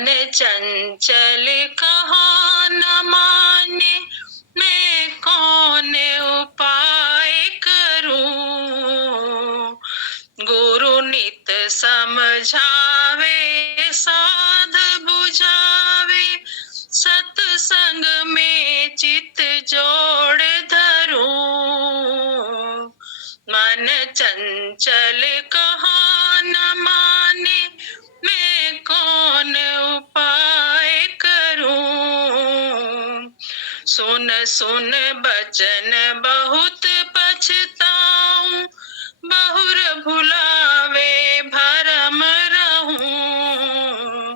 चंचल कहाँ न माने, मैं कौन उपाय करूं। गुरु नित समझावे, साध बुझावे, सत्संग में चित जोड़ धरूं। मन चंचल कहाँ न माने, मैं कौन उपाय करूं। सुन सुन बचन बहुत पछताऊं, बहुर भुलावे भरम रहूं।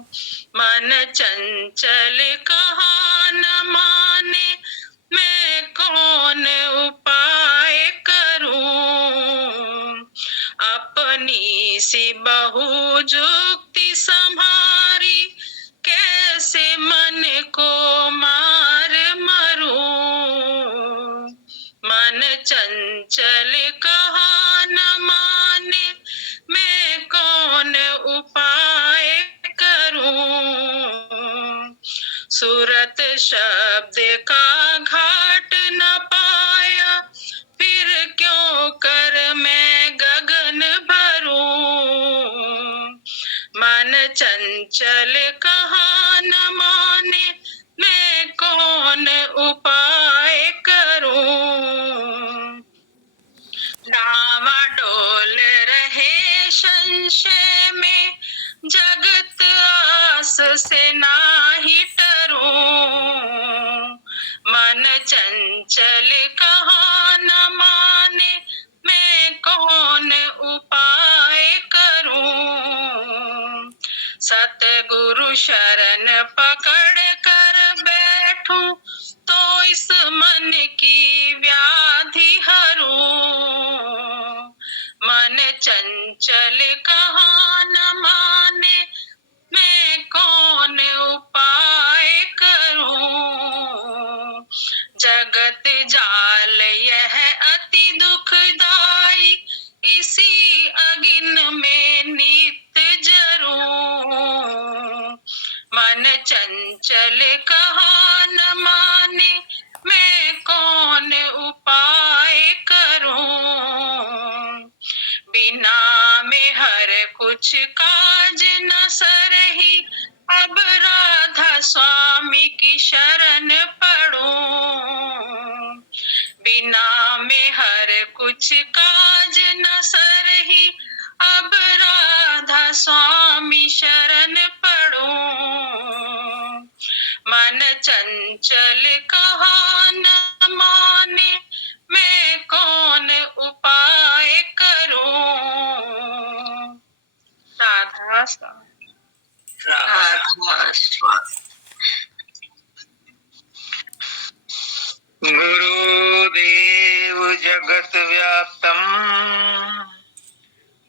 मन चंचल कहाँ न माने, मैं कौन उपाय करूं। अपनी सी बहु जुक्ति संभारी, कैसे मन को मार मरूं। मन चंचल कहाँ न माने, मैं कौन उपाय करूं। सूरत शब्द का घाट न पाया, फिर क्यों कर मैं गगन भरूं। मन चंचल कहाँ न माने, मैं कौन उपाय करूं। डावाडोल रहे संशय में, जगत आस से नाही टरूं। मन चंचल कहाँ न माने, मैं कौन उपाय करूं। सतगुरु शरण पकड़ कर बैठूं, तो इस मन की व्याधि हरूं। मन चंचल कहाँ न माने, मैं कौन उपाय करूं। जगत जाल यह अति दुखदाई, इसी अगिन में नित जरूं। मन चंचल कहाँ न माने, मैं कौन उपाय करूं। बिना में हर कुछ काज न सरही, अब राधा स्वामी की शरण पड़ूं। बिना में हर कुछ काज न सरही, अब राधा स्वामी शरण पड़ूं। मन चंचल कहाँ न माने, मैं कौन उपाय करूं। राधा स्वामी। गुरुदेव जगत व्याप्तम,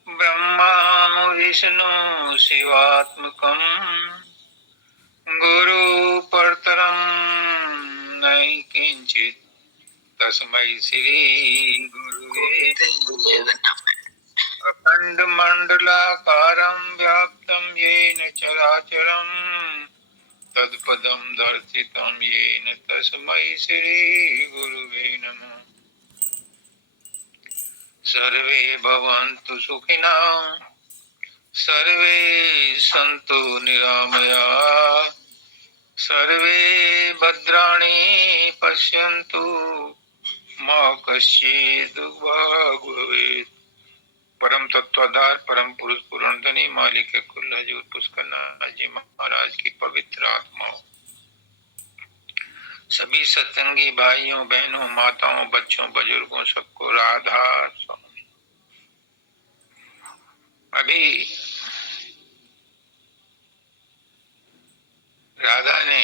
ब्रह्मा विष्णु शिवात्मकम, गुरु परतरम नहीं किंचित, तस्मै श्री गुरुवे नमः। अखंड मंडलाकारं व्याप्तं येन चराचरं, तत्पदं दर्शितं येन तस्मै श्री गुरुवे नमः। सर्वे भवन्तु सुखिनः, सर्वे सन्तु निरामयाः, सर्वे भद्राणि पश्यन्तु, मा कश्चित् दुर्भाग् भवेत्। परम तत्वाधार परम पुरुष पुराणधनी मालिक कुल हजूर पुष्कर नाथ जी महाराज की पवित्र आत्माओं, सभी सत्संगी भाइयों बहनों माताओं बच्चों बुजुर्गों सबको राधा स्वामी। अभी राधा ने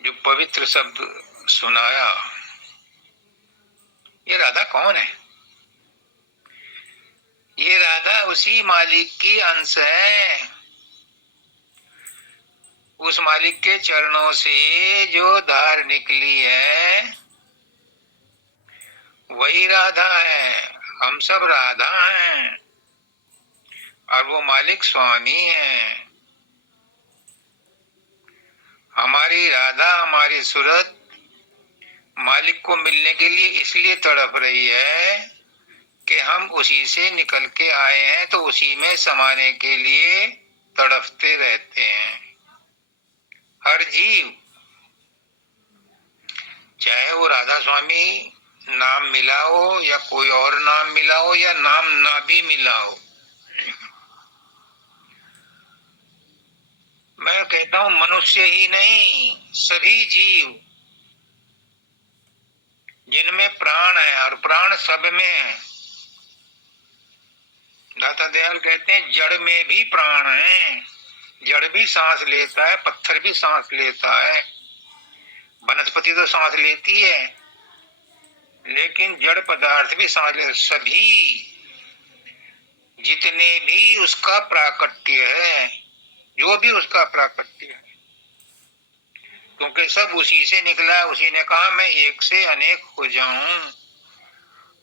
जो पवित्र शब्द सुनाया, ये राधा कौन है? ये राधा उसी मालिक की अंश है, उस मालिक के चरणों से जो धार निकली है वही राधा है। हम सब राधा हैं। और वो मालिक स्वामी है। हमारी राधा, हमारी सूरत मालिक को मिलने के लिए इसलिए तड़प रही है कि हम उसी से निकल के आए हैं, तो उसी में समाने के लिए तड़पते रहते हैं। हर जीव, चाहे वो राधा स्वामी नाम मिला हो या कोई और नाम मिला हो या नाम ना भी मिला हो, मैं कहता हूं मनुष्य ही नहीं, सभी जीव जिनमें प्राण है, और प्राण सब में है। दाता दयाल कहते हैं जड़ में भी प्राण है, जड़ भी सांस लेता है, पत्थर भी सांस लेता है, वनस्पति तो सांस लेती है, लेकिन जड़ पदार्थ भी सांस ले। सभी जितने भी उसका प्राकट्य है, जो भी उसका प्राकट्य है, क्योंकि सब उसी से निकला। उसी ने कहा मैं एक से अनेक हो जाऊं,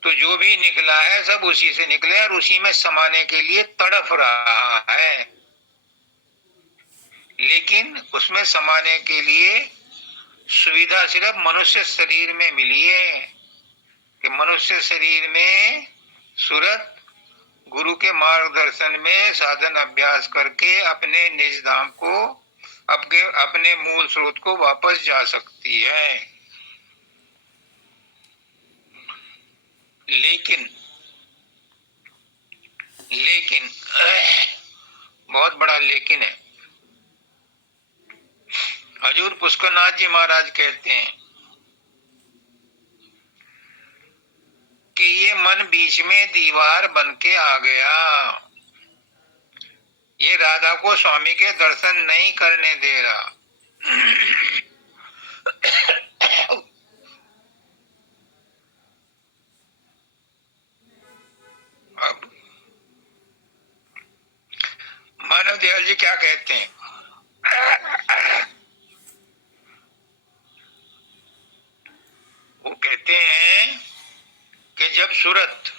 तो जो भी निकला है सब उसी से निकले और उसी में समाने के लिए तड़प रहा है। लेकिन उसमें समाने के लिए सुविधा सिर्फ मनुष्य शरीर में मिली है कि मनुष्य शरीर में सूरत गुरु के मार्गदर्शन में साधन अभ्यास करके अपने निज धाम को, अपने मूल स्रोत को वापस जा सकती है। लेकिन लेकिन बहुत बड़ा लेकिन है। हजूर पुष्करनाथ जी महाराज कहते हैं कि ये मन बीच में दीवार बन के आ गया, ये राधा को स्वामी के दर्शन नहीं करने दे रहा। अब मानव दयाल जी क्या कहते हैं? वो कहते हैं कि जब सूरत,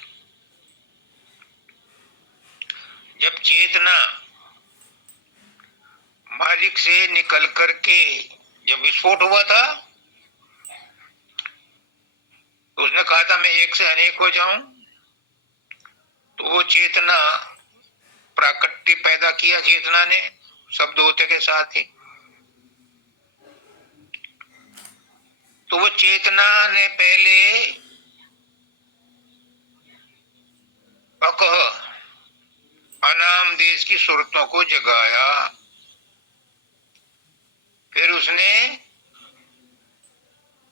जब चेतना मालिक से निकल करके जब विस्फोट हुआ था, तो उसने कहा था मैं एक से अनेक हो जाऊं, तो वो चेतना प्राकट्य पैदा किया चेतना ने, शब्द होते के साथ ही। तो वो चेतना ने पहले अकह अनाम देश की सूरतों को जगाया, फिर उसने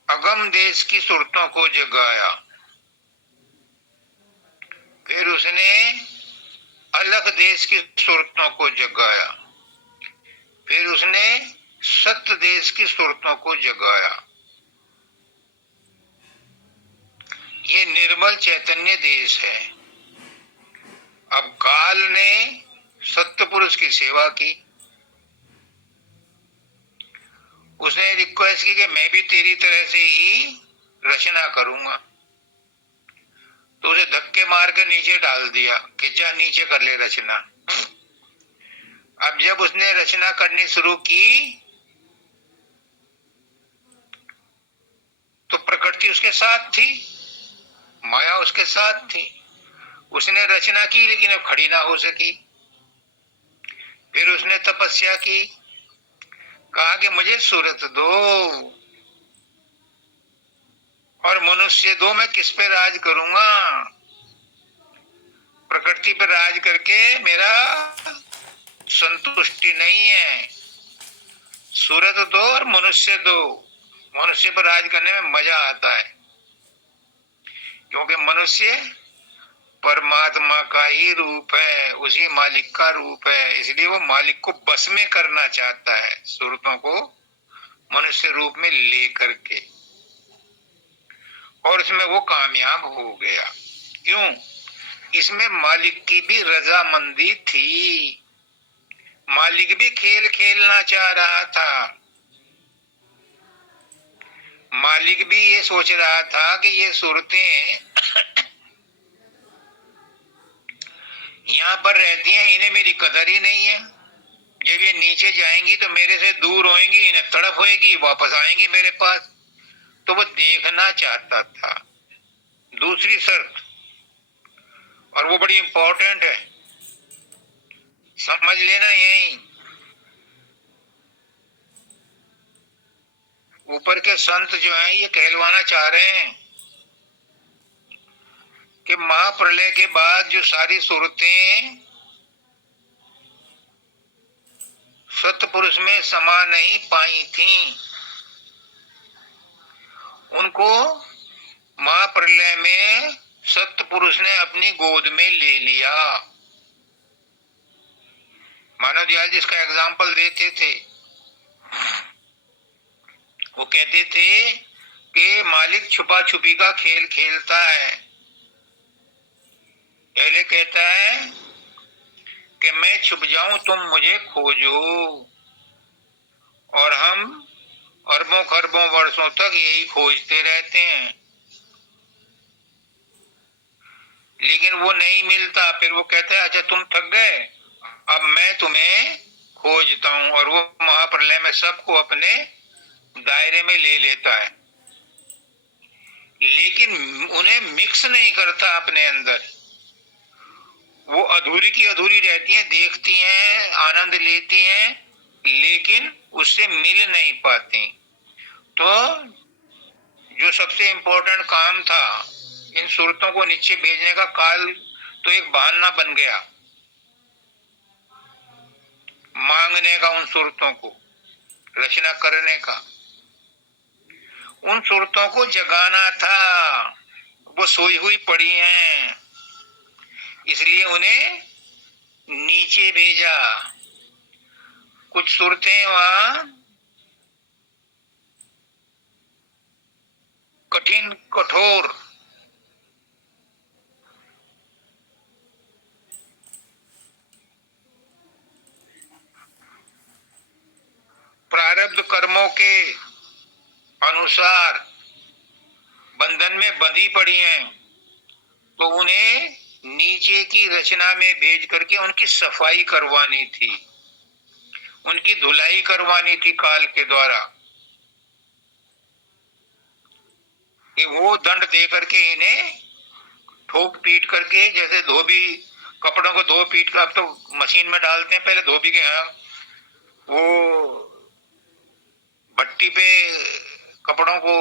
अगम देश की सूरतों को जगाया, फिर उसने अलग देश की सूरतों को जगाया, फिर उसने सत्य देश की सूरतों को जगाया। ये निर्मल चैतन्य देश है। अब काल ने सत्य पुरुष की सेवा की, उसने रिक्वेस्ट की कि मैं भी तेरी तरह से ही रचना करूंगा, तो उसे धक्के मार के नीचे डाल दिया कि जा नीचे कर ले रचना। अब जब उसने रचना करनी शुरू की तो प्रकृति उसके साथ थी, माया उसके साथ थी। उसने रचना की लेकिन अब खड़ी ना हो सकी। फिर उसने तपस्या की, कहा कि मुझे सूरत दो और मनुष्य दो, मैं किस पे राज करूंगा? प्रकृति पर राज करके मेरा संतुष्टि नहीं है। सूरत दो और मनुष्य दो, मनुष्य पर राज करने में मजा आता है, क्योंकि मनुष्य परमात्मा का ही रूप है, उसी मालिक का रूप है, इसलिए वो मालिक को बस में करना चाहता है, सूरतों को मनुष्य रूप में ले करके, और इसमें वो कामयाब हो गया। क्यों? इसमें मालिक की भी रजामंदी थी, मालिक भी खेल खेलना चाह रहा था, मालिक भी ये सोच रहा था कि ये सूरतें यहाँ पर रहती हैं, इन्हें मेरी कदर ही नहीं है। जब ये नीचे जाएंगी तो मेरे से दूर होएंगी, इन्हें तड़प होएगी, वापस आएंगी मेरे पास। तो वो देखना चाहता था। दूसरी शर्त, और वो बड़ी इंपॉर्टेंट है, समझ लेना। यही ऊपर के संत जो हैं ये कहलवाना चाह रहे हैं कि महाप्रलय के बाद जो सारी सूरतें सतपुरुष में समा नहीं पाई थीं, उनको महाप्रलय में सतपुरुष ने अपनी गोद में ले लिया। मानव दयाल जी इसका एग्जाम्पल देते थे। वो कहते थे कि मालिक छुपा छुपी का खेल खेलता है। पहले कहता है कि मैं छुप जाऊं, तुम मुझे खोजो, और हम अरबों खरबों वर्षों तक यही खोजते रहते हैं, लेकिन वो नहीं मिलता। फिर वो कहता है अच्छा तुम थक गए, अब मैं तुम्हें खोजता हूं, और वो महाप्रलय में सबको अपने दायरे में ले लेता है, लेकिन उन्हें मिक्स नहीं करता अपने अंदर। वो अधूरी की अधूरी रहती हैं, देखती हैं, आनंद लेती हैं, लेकिन उससे मिल नहीं पाती। तो जो सबसे इंपॉर्टेंट काम था इन सूरतों को नीचे भेजने का, काल तो एक बहाना बन गया मांगने का, उन सूरतों को रचना करने का। उन सूरतों को जगाना था, वो सोई हुई पड़ी हैं, इसलिए उन्हें नीचे भेजा। कुछ सूरतें वहां कठिन कठोर प्रारब्ध कर्मों के अनुसार बंधन में बंधी पड़ी हैं, तो उन्हें नीचे की रचना में भेज करके उनकी सफाई करवानी थी, उनकी धुलाई करवानी थी काल के द्वारा, कि वो दंड दे करके इन्हें ठोक पीट करके, जैसे धोबी कपड़ों को धो पीट कर, अब तो मशीन में डालते हैं, पहले धोबी के यहाँ वो भट्टी पे कपड़ों को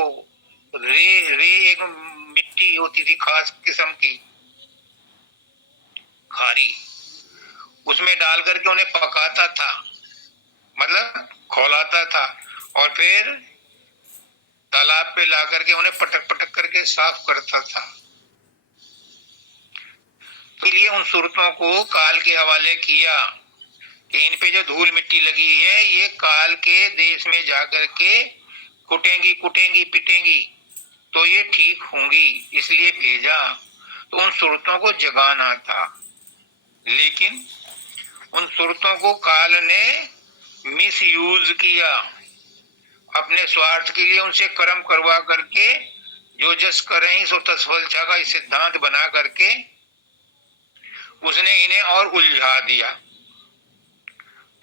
रे रे एक मिट्टी होती थी खास किस्म की, खारी, उसमें डाल करके उन्हें पकाता था, मतलब खौलाता था, और फिर तालाब पे ला करके उन्हें पटक पटक करके साफ करता था। तो लिए उन सूरतों को काल के हवाले किया कि इन पे जो धूल मिट्टी लगी है ये काल के देश में जाकर के कुटेंगी कुटेंगी पिटेंगी, तो ये ठीक होंगी, इसलिए भेजा। तो उन सूरतों को जगाना था, लेकिन उन सूरतों को काल ने मिस यूज किया अपने स्वार्थ के लिए। उनसे कर्म करवा करके जो जस करें सो तस फल छागा, इस सिद्धांत बना करके उसने इन्हें और उलझा दिया।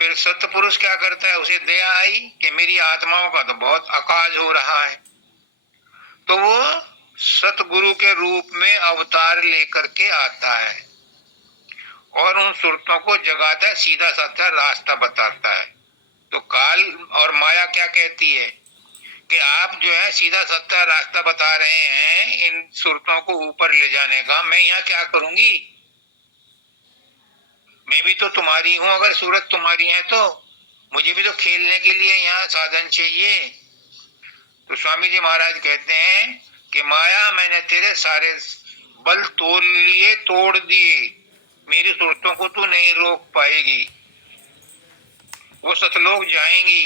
फिर सत्पुरुष क्या करता है, उसे दया आई कि मेरी आत्माओं का तो बहुत अकाज हो रहा है, तो वो सतगुरु के रूप में अवतार लेकर के आता है और उन सुरतों को जगाता है, सीधा साधा रास्ता बताता है। तो काल और माया क्या कहती है कि आप जो है सीधा साधा रास्ता बता रहे हैं इन सुरतों को ऊपर ले जाने का, मैं यहाँ क्या करूंगी, मैं भी तो तुम्हारी हूं, अगर सूरत तुम्हारी है तो मुझे भी तो खेलने के लिए यहाँ साधन चाहिए। तो स्वामी जी महाराज कहते हैं कि माया मैंने तेरे सारे बल तोड़ लिए, तोड़ दिए, मेरी सूरतों को तू नहीं रोक पाएगी, वो सतलोक जाएंगी,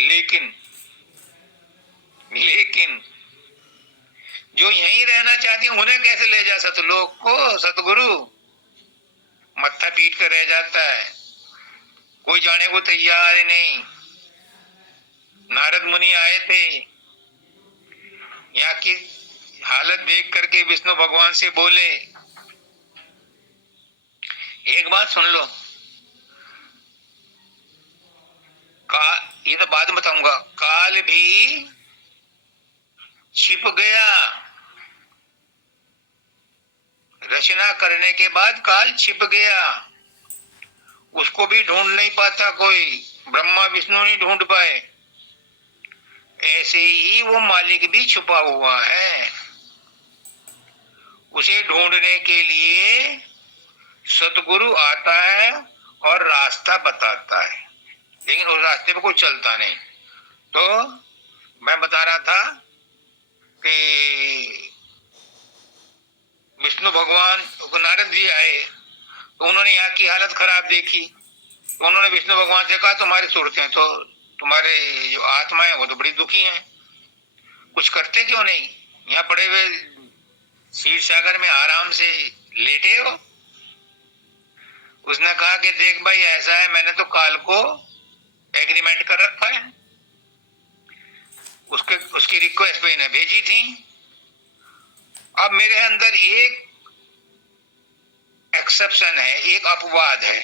लेकिन लेकिन जो यहीं रहना चाहती हैं उन्हें कैसे ले जा सतलोक को। सतगुरु मत्था पीट कर रह जाता है, कोई जाने को तैयार ही नहीं। नारद मुनि आए थे, यहाँ की हालत देख करके विष्णु भगवान से बोले बात सुन लो, ये तो बाद में बताऊंगा। काल भी छिप गया, रचना करने के बाद काल छिप गया, उसको भी ढूंढ नहीं पाता कोई, ब्रह्मा विष्णु नहीं ढूंढ पाए। ऐसे ही वो मालिक भी छुपा हुआ है। उसे ढूंढने के लिए सतगुरु आता है और रास्ता बताता है, लेकिन उस रास्ते पे कोई चलता नहीं। तो मैं बता रहा था कि विष्णु भगवान नारद जी आए, तो उन्होंने यहाँ की हालत खराब देखी, तो उन्होंने विष्णु भगवान से कहा तुम्हारी सूरतें तो, तुम्हारे जो आत्मा है वो तो बड़ी दुखी हैं, कुछ करते क्यों नहीं, यहाँ पड़े हुए क्षीर सागर में आराम से लेटे हो। उसने कहा कि देख भाई ऐसा है, मैंने तो काल को एग्रीमेंट कर रखा है, उसकी रिक्वेस्ट पे इन्हें भेजी थी। अब मेरे अंदर एक एक्सेप्शन है, एक अपवाद है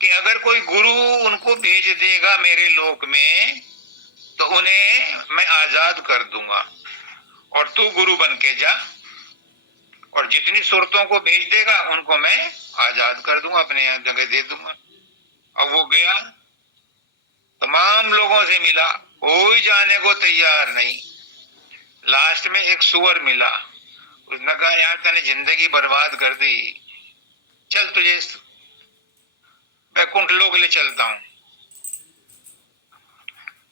कि अगर कोई गुरु उनको भेज देगा मेरे लोक में तो उन्हें मैं आजाद कर दूंगा, और तू गुरु बन के जा, और जितनी सूरतों को भेज देगा उनको मैं आजाद कर दूंगा, अपने यहाँ जगह दे दूंगा। अब वो गया, तमाम लोगों से मिला, कोई जाने को तैयार नहीं। लास्ट में एक सुअर मिला, उसने कहा यार तूने जिंदगी बर्बाद कर दी, चल तुझे वैकुंठ लोक ले चलता हूँ,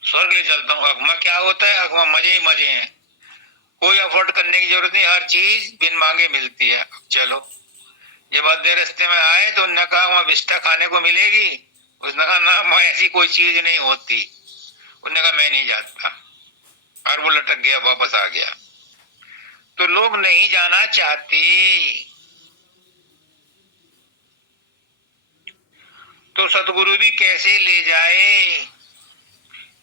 स्वर्ग ले चलता हूँ। अगमा क्या होता है, अगमा मजे ही मजे हैं, कोई अफोर्ड करने की जरूरत नहीं, हर चीज बिन मांगे मिलती है। चलो, जब आधे रास्ते में आए तो उन्होंने कहा वहां विष्ठा खाने को मिलेगी, उसने कहा ना वहां ऐसी कोई चीज नहीं होती। उन्होंने कहा मैं नहीं जाता, और वो लटक गया, वापस आ गया। तो लोग नहीं जाना चाहते, तो सतगुरु भी कैसे ले जाए।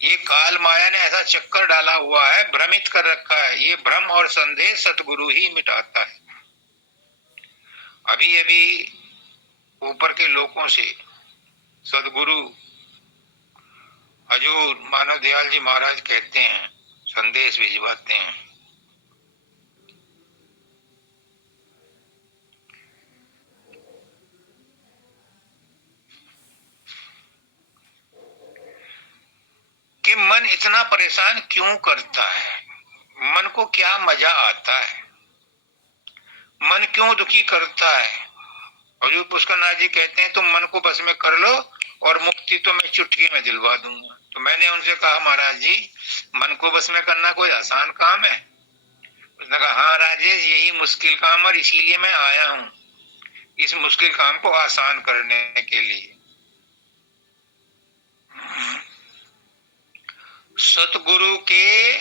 ये काल माया ने ऐसा चक्कर डाला हुआ है, भ्रमित कर रखा है। ये भ्रम और संदेह सतगुरु ही मिटाता है। अभी अभी ऊपर के लोगों से सदगुरु हजूर मानव दयाल जी महाराज कहते हैं, संदेश भिजवाते हैं कि मन इतना परेशान क्यों करता है, मन को क्या मजा आता है, मन क्यों दुखी करता है। हजूर पुष्करनाथ जी कहते हैं तुम मन को बस में कर लो और मुक्ति तो मैं चुटकी में दिलवा दूंगा। तो मैंने उनसे कहा महाराज जी मन को बस में करना कोई आसान काम है। उसने कहा हाँ राजेश यही मुश्किल काम, और इसीलिए मैं आया हूँ इस मुश्किल काम को आसान करने के लिए। सतगुरु के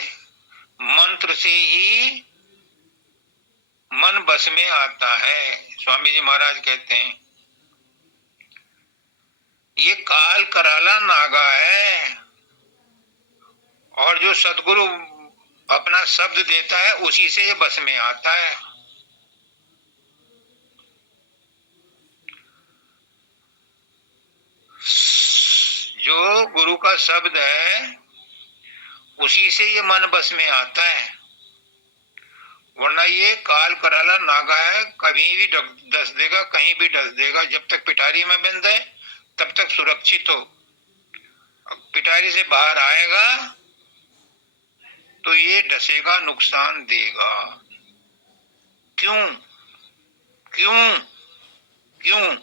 मंत्र से ही मन बस में आता है। स्वामी जी महाराज कहते हैं ये काल कराला नागा है, और जो सतगुरु अपना शब्द देता है उसी से ये बस में आता है। जो गुरु का शब्द है उसी से ये मन बस में आता है, वरना ये काल कराला नागा है, कभी भी डस देगा, कहीं भी डस देगा। जब तक पिटारी में बंद है तब तक सुरक्षित हो, पिटारी से बाहर आएगा तो ये डसेगा, नुकसान देगा। क्यों क्यों क्यों?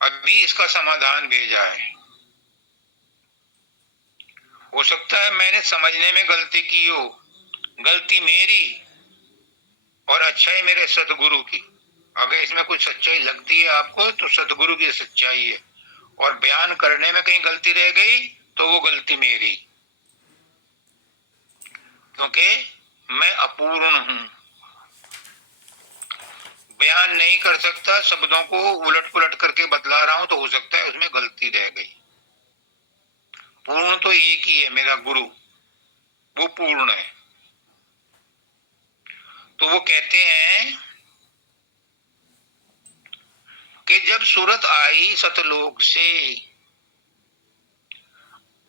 अभी इसका समाधान भेजा है। हो सकता है मैंने समझने में गलती की हो, गलती मेरी और अच्छाई मेरे सतगुरु की। अगर इसमें कुछ सच्चाई लगती है आपको तो सतगुरु की सच्चाई है, और बयान करने में कहीं गलती रह गई तो वो गलती मेरी, क्योंकि मैं अपूर्ण हूं, बयान नहीं कर सकता, शब्दों को उलट पुलट करके बतला रहा हूं तो हो सकता है उसमें गलती रह गई। पूर्ण तो एक ही है, मेरा गुरु वो पूर्ण है। तो वो कहते हैं कि जब सूरत आई सतलोक से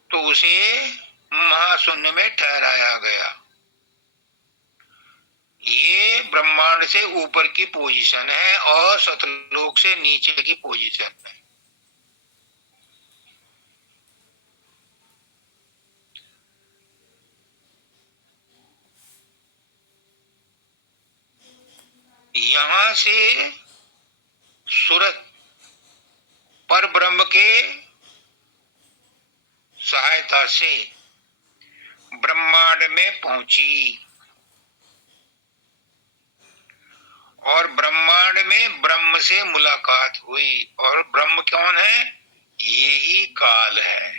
तो उसे महाशून्य में ठहराया गया। ये ब्रह्मांड से ऊपर की पोजीशन है और सतलोक से नीचे की पोजीशन है। यहां से सूरत पर ब्रह्म के सहायता से ब्रह्मांड में पहुंची और ब्रह्मांड में ब्रह्म से मुलाकात हुई। और ब्रह्म कौन है? यही काल है।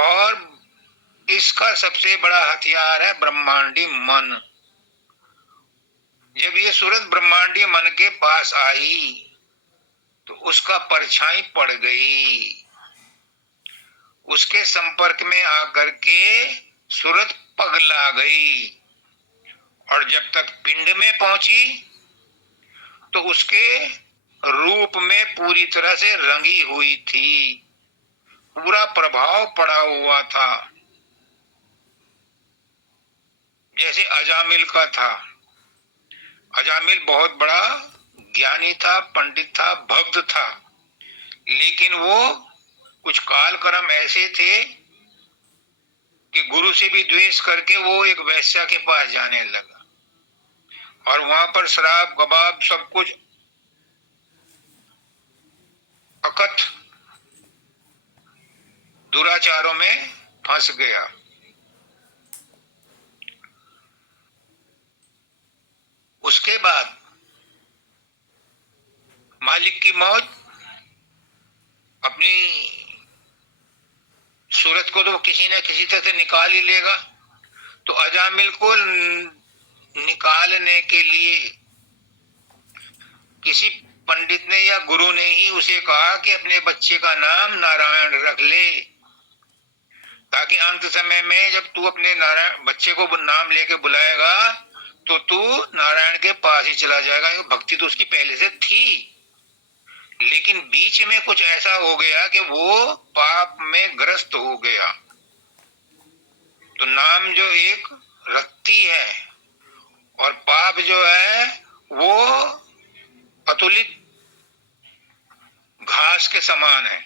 और इसका सबसे बड़ा हथियार है ब्रह्मांडी मन। जब ये सूरत ब्रह्मांडी मन के पास आई तो उसका परछाई पड़ गई। उसके संपर्क में आकर के सूरत पगला गई और जब तक पिंड में पहुंची तो उसके रूप में पूरी तरह से रंगी हुई थी, पूरा प्रभाव पड़ा हुआ था, जैसे अजामिल का था। अजामिल बहुत बड़ा ज्ञानी था, पंडित था, भक्त था, लेकिन वो कुछ काल कर्म ऐसे थे कि गुरु से भी द्वेष करके वो एक वैश्या के पास जाने लगा और वहां पर शराब कबाब सब कुछ अकथ दुराचारों में फंस गया। उसके बाद मालिक की मौज, अपनी सूरत को तो किसी न किसी तरह से निकाल ही लेगा। तो अजामिल को निकालने के लिए किसी पंडित ने या गुरु ने ही उसे कहा कि अपने बच्चे का नाम नारायण रख ले, ताकि अंत समय में जब तू अपने नारायण बच्चे को नाम लेके बुलाएगा तो तू नारायण के पास ही चला जाएगा। भक्ति तो उसकी पहले से थी, लेकिन बीच में कुछ ऐसा हो गया कि वो पाप में ग्रस्त हो गया। तो नाम जो एक रत्ती है और पाप जो है वो अतुलित घास के समान है।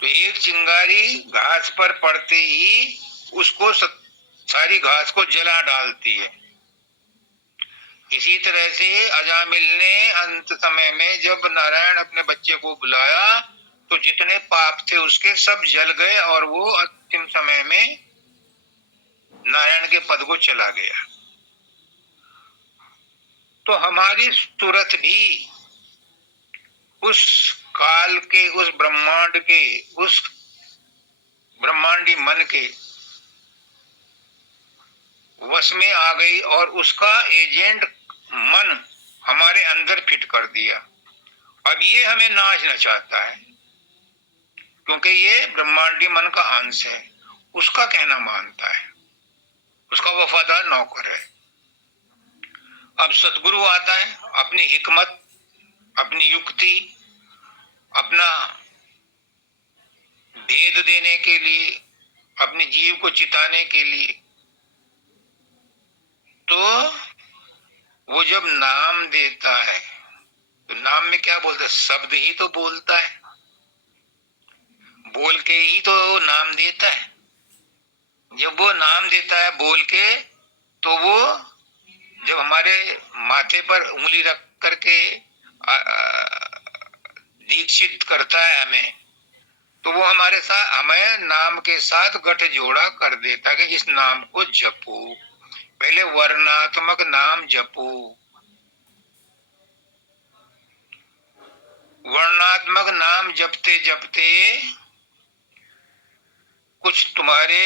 तो एक चिंगारी घास पर पड़ते ही उसको सारी घास को जला डालती है। इसी तरह से अजामिल ने अंत समय में जब नारायण अपने बच्चे को बुलाया तो जितने पाप थे उसके सब जल गए और वो अंतिम समय में नारायण के पद को चला गया। तो हमारी सूरत भी उस काल के, उस ब्रह्मांड के, उस ब्रह्मांडी मन के वश में आ गई और उसका एजेंट मन हमारे अंदर फिट कर दिया। अब ये हमें नाचना चाहता है क्योंकि ये ब्रह्मांडी मन का अंश है, उसका कहना मानता है, उसका वफादार नौकर है। अब सतगुरु आता है अपनी हिकमत, अपनी युक्ति, अपना भेद देने के लिए, अपने जीव को चिताने के लिए। तो वो जब नाम देता है तो नाम में क्या बोलता है? शब्द ही तो बोलता है, बोल के ही तो नाम देता है। जब वो नाम देता है बोल के, तो वो जब हमारे माथे पर उंगली रख करके दीक्षित करता है हमें, तो वो हमारे साथ हमें नाम के साथ गठजोड़ा कर देता है कि इस नाम को जपो। पहले वर्णात्मक नाम जपो। वर्णात्मक नाम जपते जपते कुछ तुम्हारे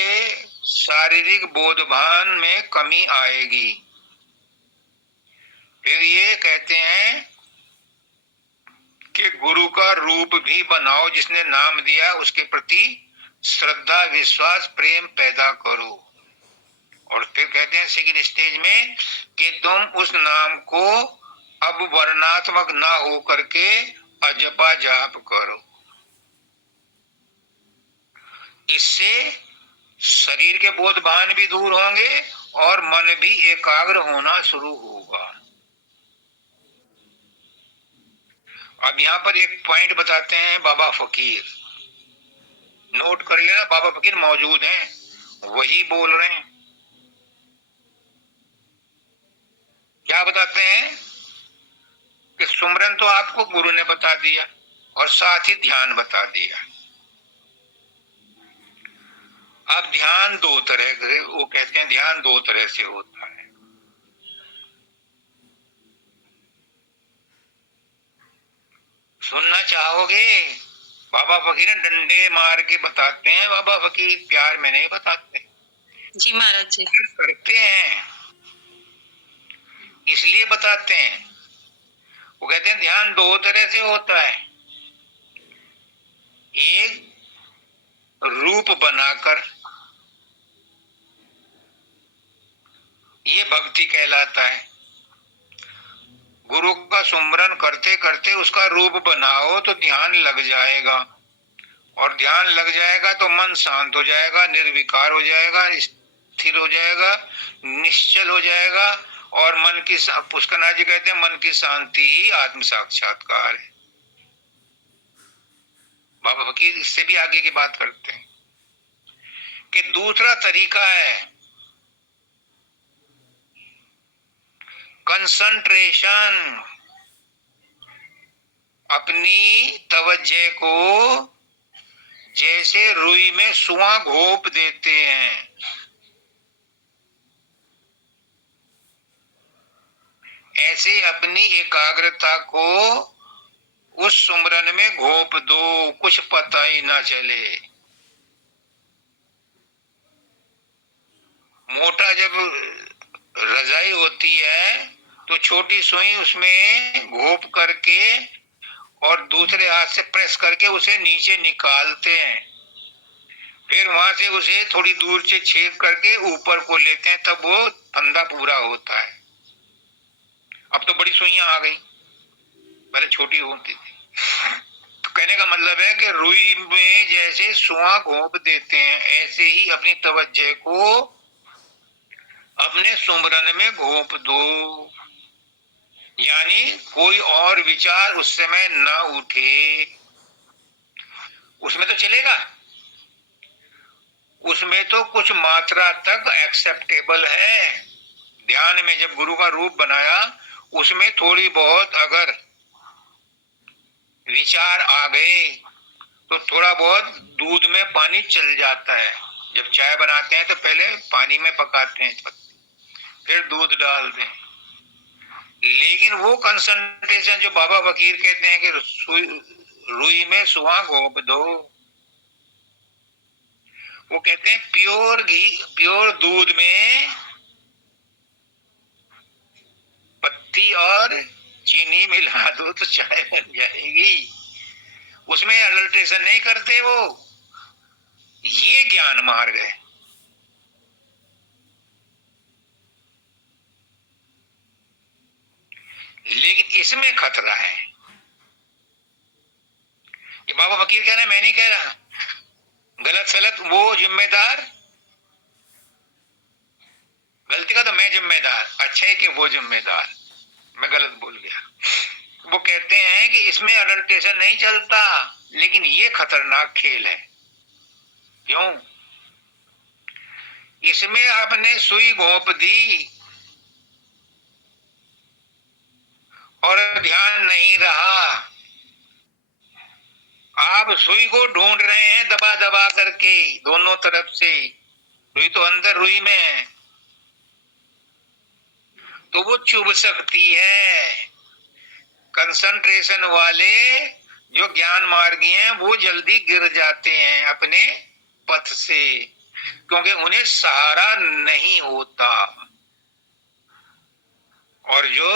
शारीरिक बोधभान में कमी आएगी। फिर ये कहते हैं कि गुरु का रूप भी बनाओ, जिसने नाम दिया उसके प्रति श्रद्धा, विश्वास, प्रेम पैदा करो। और फिर कहते हैं सेकंड स्टेज में कि तुम उस नाम को अब वर्णात्मक ना हो करके अजपा जाप करो। इससे शरीर के बोध भान भी दूर होंगे और मन भी एकाग्र होना शुरू होगा। अब यहाँ पर एक पॉइंट बताते हैं बाबा फकीर, नोट कर लेना, बाबा फकीर मौजूद हैं, वही बोल रहे हैं। क्या बताते हैं कि सुमरन तो आपको गुरु ने बता दिया और साथ ही ध्यान बता दिया। अब ध्यान दो तरह से, वो कहते हैं ध्यान दो तरह से होता है। सुनना चाहोगे? बाबा फकीर डंडे मार के बताते हैं, बाबा फकीर प्यार में नहीं बताते। जी महाराज जी। करते हैं इसलिए बताते हैं। वो कहते हैं ध्यान दो तरह से होता है, एक रूप बनाकर, ये भक्ति कहलाता है। गुरु का सुमरन करते करते उसका रूप बनाओ तो ध्यान लग जाएगा, और ध्यान लग जाएगा तो मन शांत हो जाएगा, निर्विकार हो जाएगा, स्थिर हो जाएगा, निश्चल हो जाएगा। और मन की, पुष्करनाथ जी कहते हैं मन की शांति ही आत्म साक्षात्कार है। बाबा फकीर इससे भी आगे की बात करते हैं कि दूसरा तरीका है कंसंट्रेशन। अपनी तवज्जो को जैसे रुई में सुआ घोप देते हैं, ऐसे अपनी एकाग्रता को उस सुमरन में घोप दो, कुछ पता ही ना चले। मोटा जब रजाई होती है तो छोटी सुई उसमें घोप करके और दूसरे हाथ से प्रेस करके उसे नीचे निकालते हैं, फिर वहां से उसे थोड़ी दूर से छेद करके ऊपर को लेते हैं, तब वो फंदा पूरा होता है। अब तो बड़ी सुइयां आ गई, पहले छोटी होती थी। तो कहने का मतलब है कि रुई में जैसे सुआ घोंप देते हैं, ऐसे ही अपनी तवज्जो को अपने सुमरन में घोंप दो, यानी कोई और विचार उस समय ना उठे। उसमें तो चलेगा, उसमें तो कुछ मात्रा तक एक्सेप्टेबल है। ध्यान में जब गुरु का रूप बनाया, उसमें थोड़ी बहुत अगर विचार आ गए तो थोड़ा बहुत दूध में पानी चल जाता है। जब चाय बनाते हैं तो पहले पानी में पकाते हैं, फिर दूध डाल दें। लेकिन वो कंसंट्रेशन जो बाबा फकीर कहते हैं कि रुई में सुहा घोप दो, वो कहते हैं प्योर घी, प्योर दूध में पत्ती और चीनी मिला दो तो चाय बन जाएगी। उसमें अडल्ट्रेशन नहीं करते वो। ये ज्ञान मार्ग है। लेकिन इसमें खतरा है। ये बाबा फकीर कह रहे हैं, मैं नहीं कह रहा। गलत सलत वो जिम्मेदार, गलती का तो मैं जिम्मेदार, अच्छा है कि वो जिम्मेदार। मैं गलत बोल गया। वो कहते हैं कि इसमें अडल्ट्रेशन नहीं चलता, लेकिन ये खतरनाक खेल है। क्यों? इसमें आपने सुई घोंप दी और ध्यान नहीं रहा। आप सुई को ढूंढ रहे हैं दबा दबा करके दोनों तरफ से, रुई तो अंदर रुई में है, तो वो चुभ सकती है। कंसंट्रेशन वाले जो ज्ञान मार्गी हैं वो जल्दी गिर जाते हैं अपने पथ से, क्योंकि उन्हें सहारा नहीं होता। और जो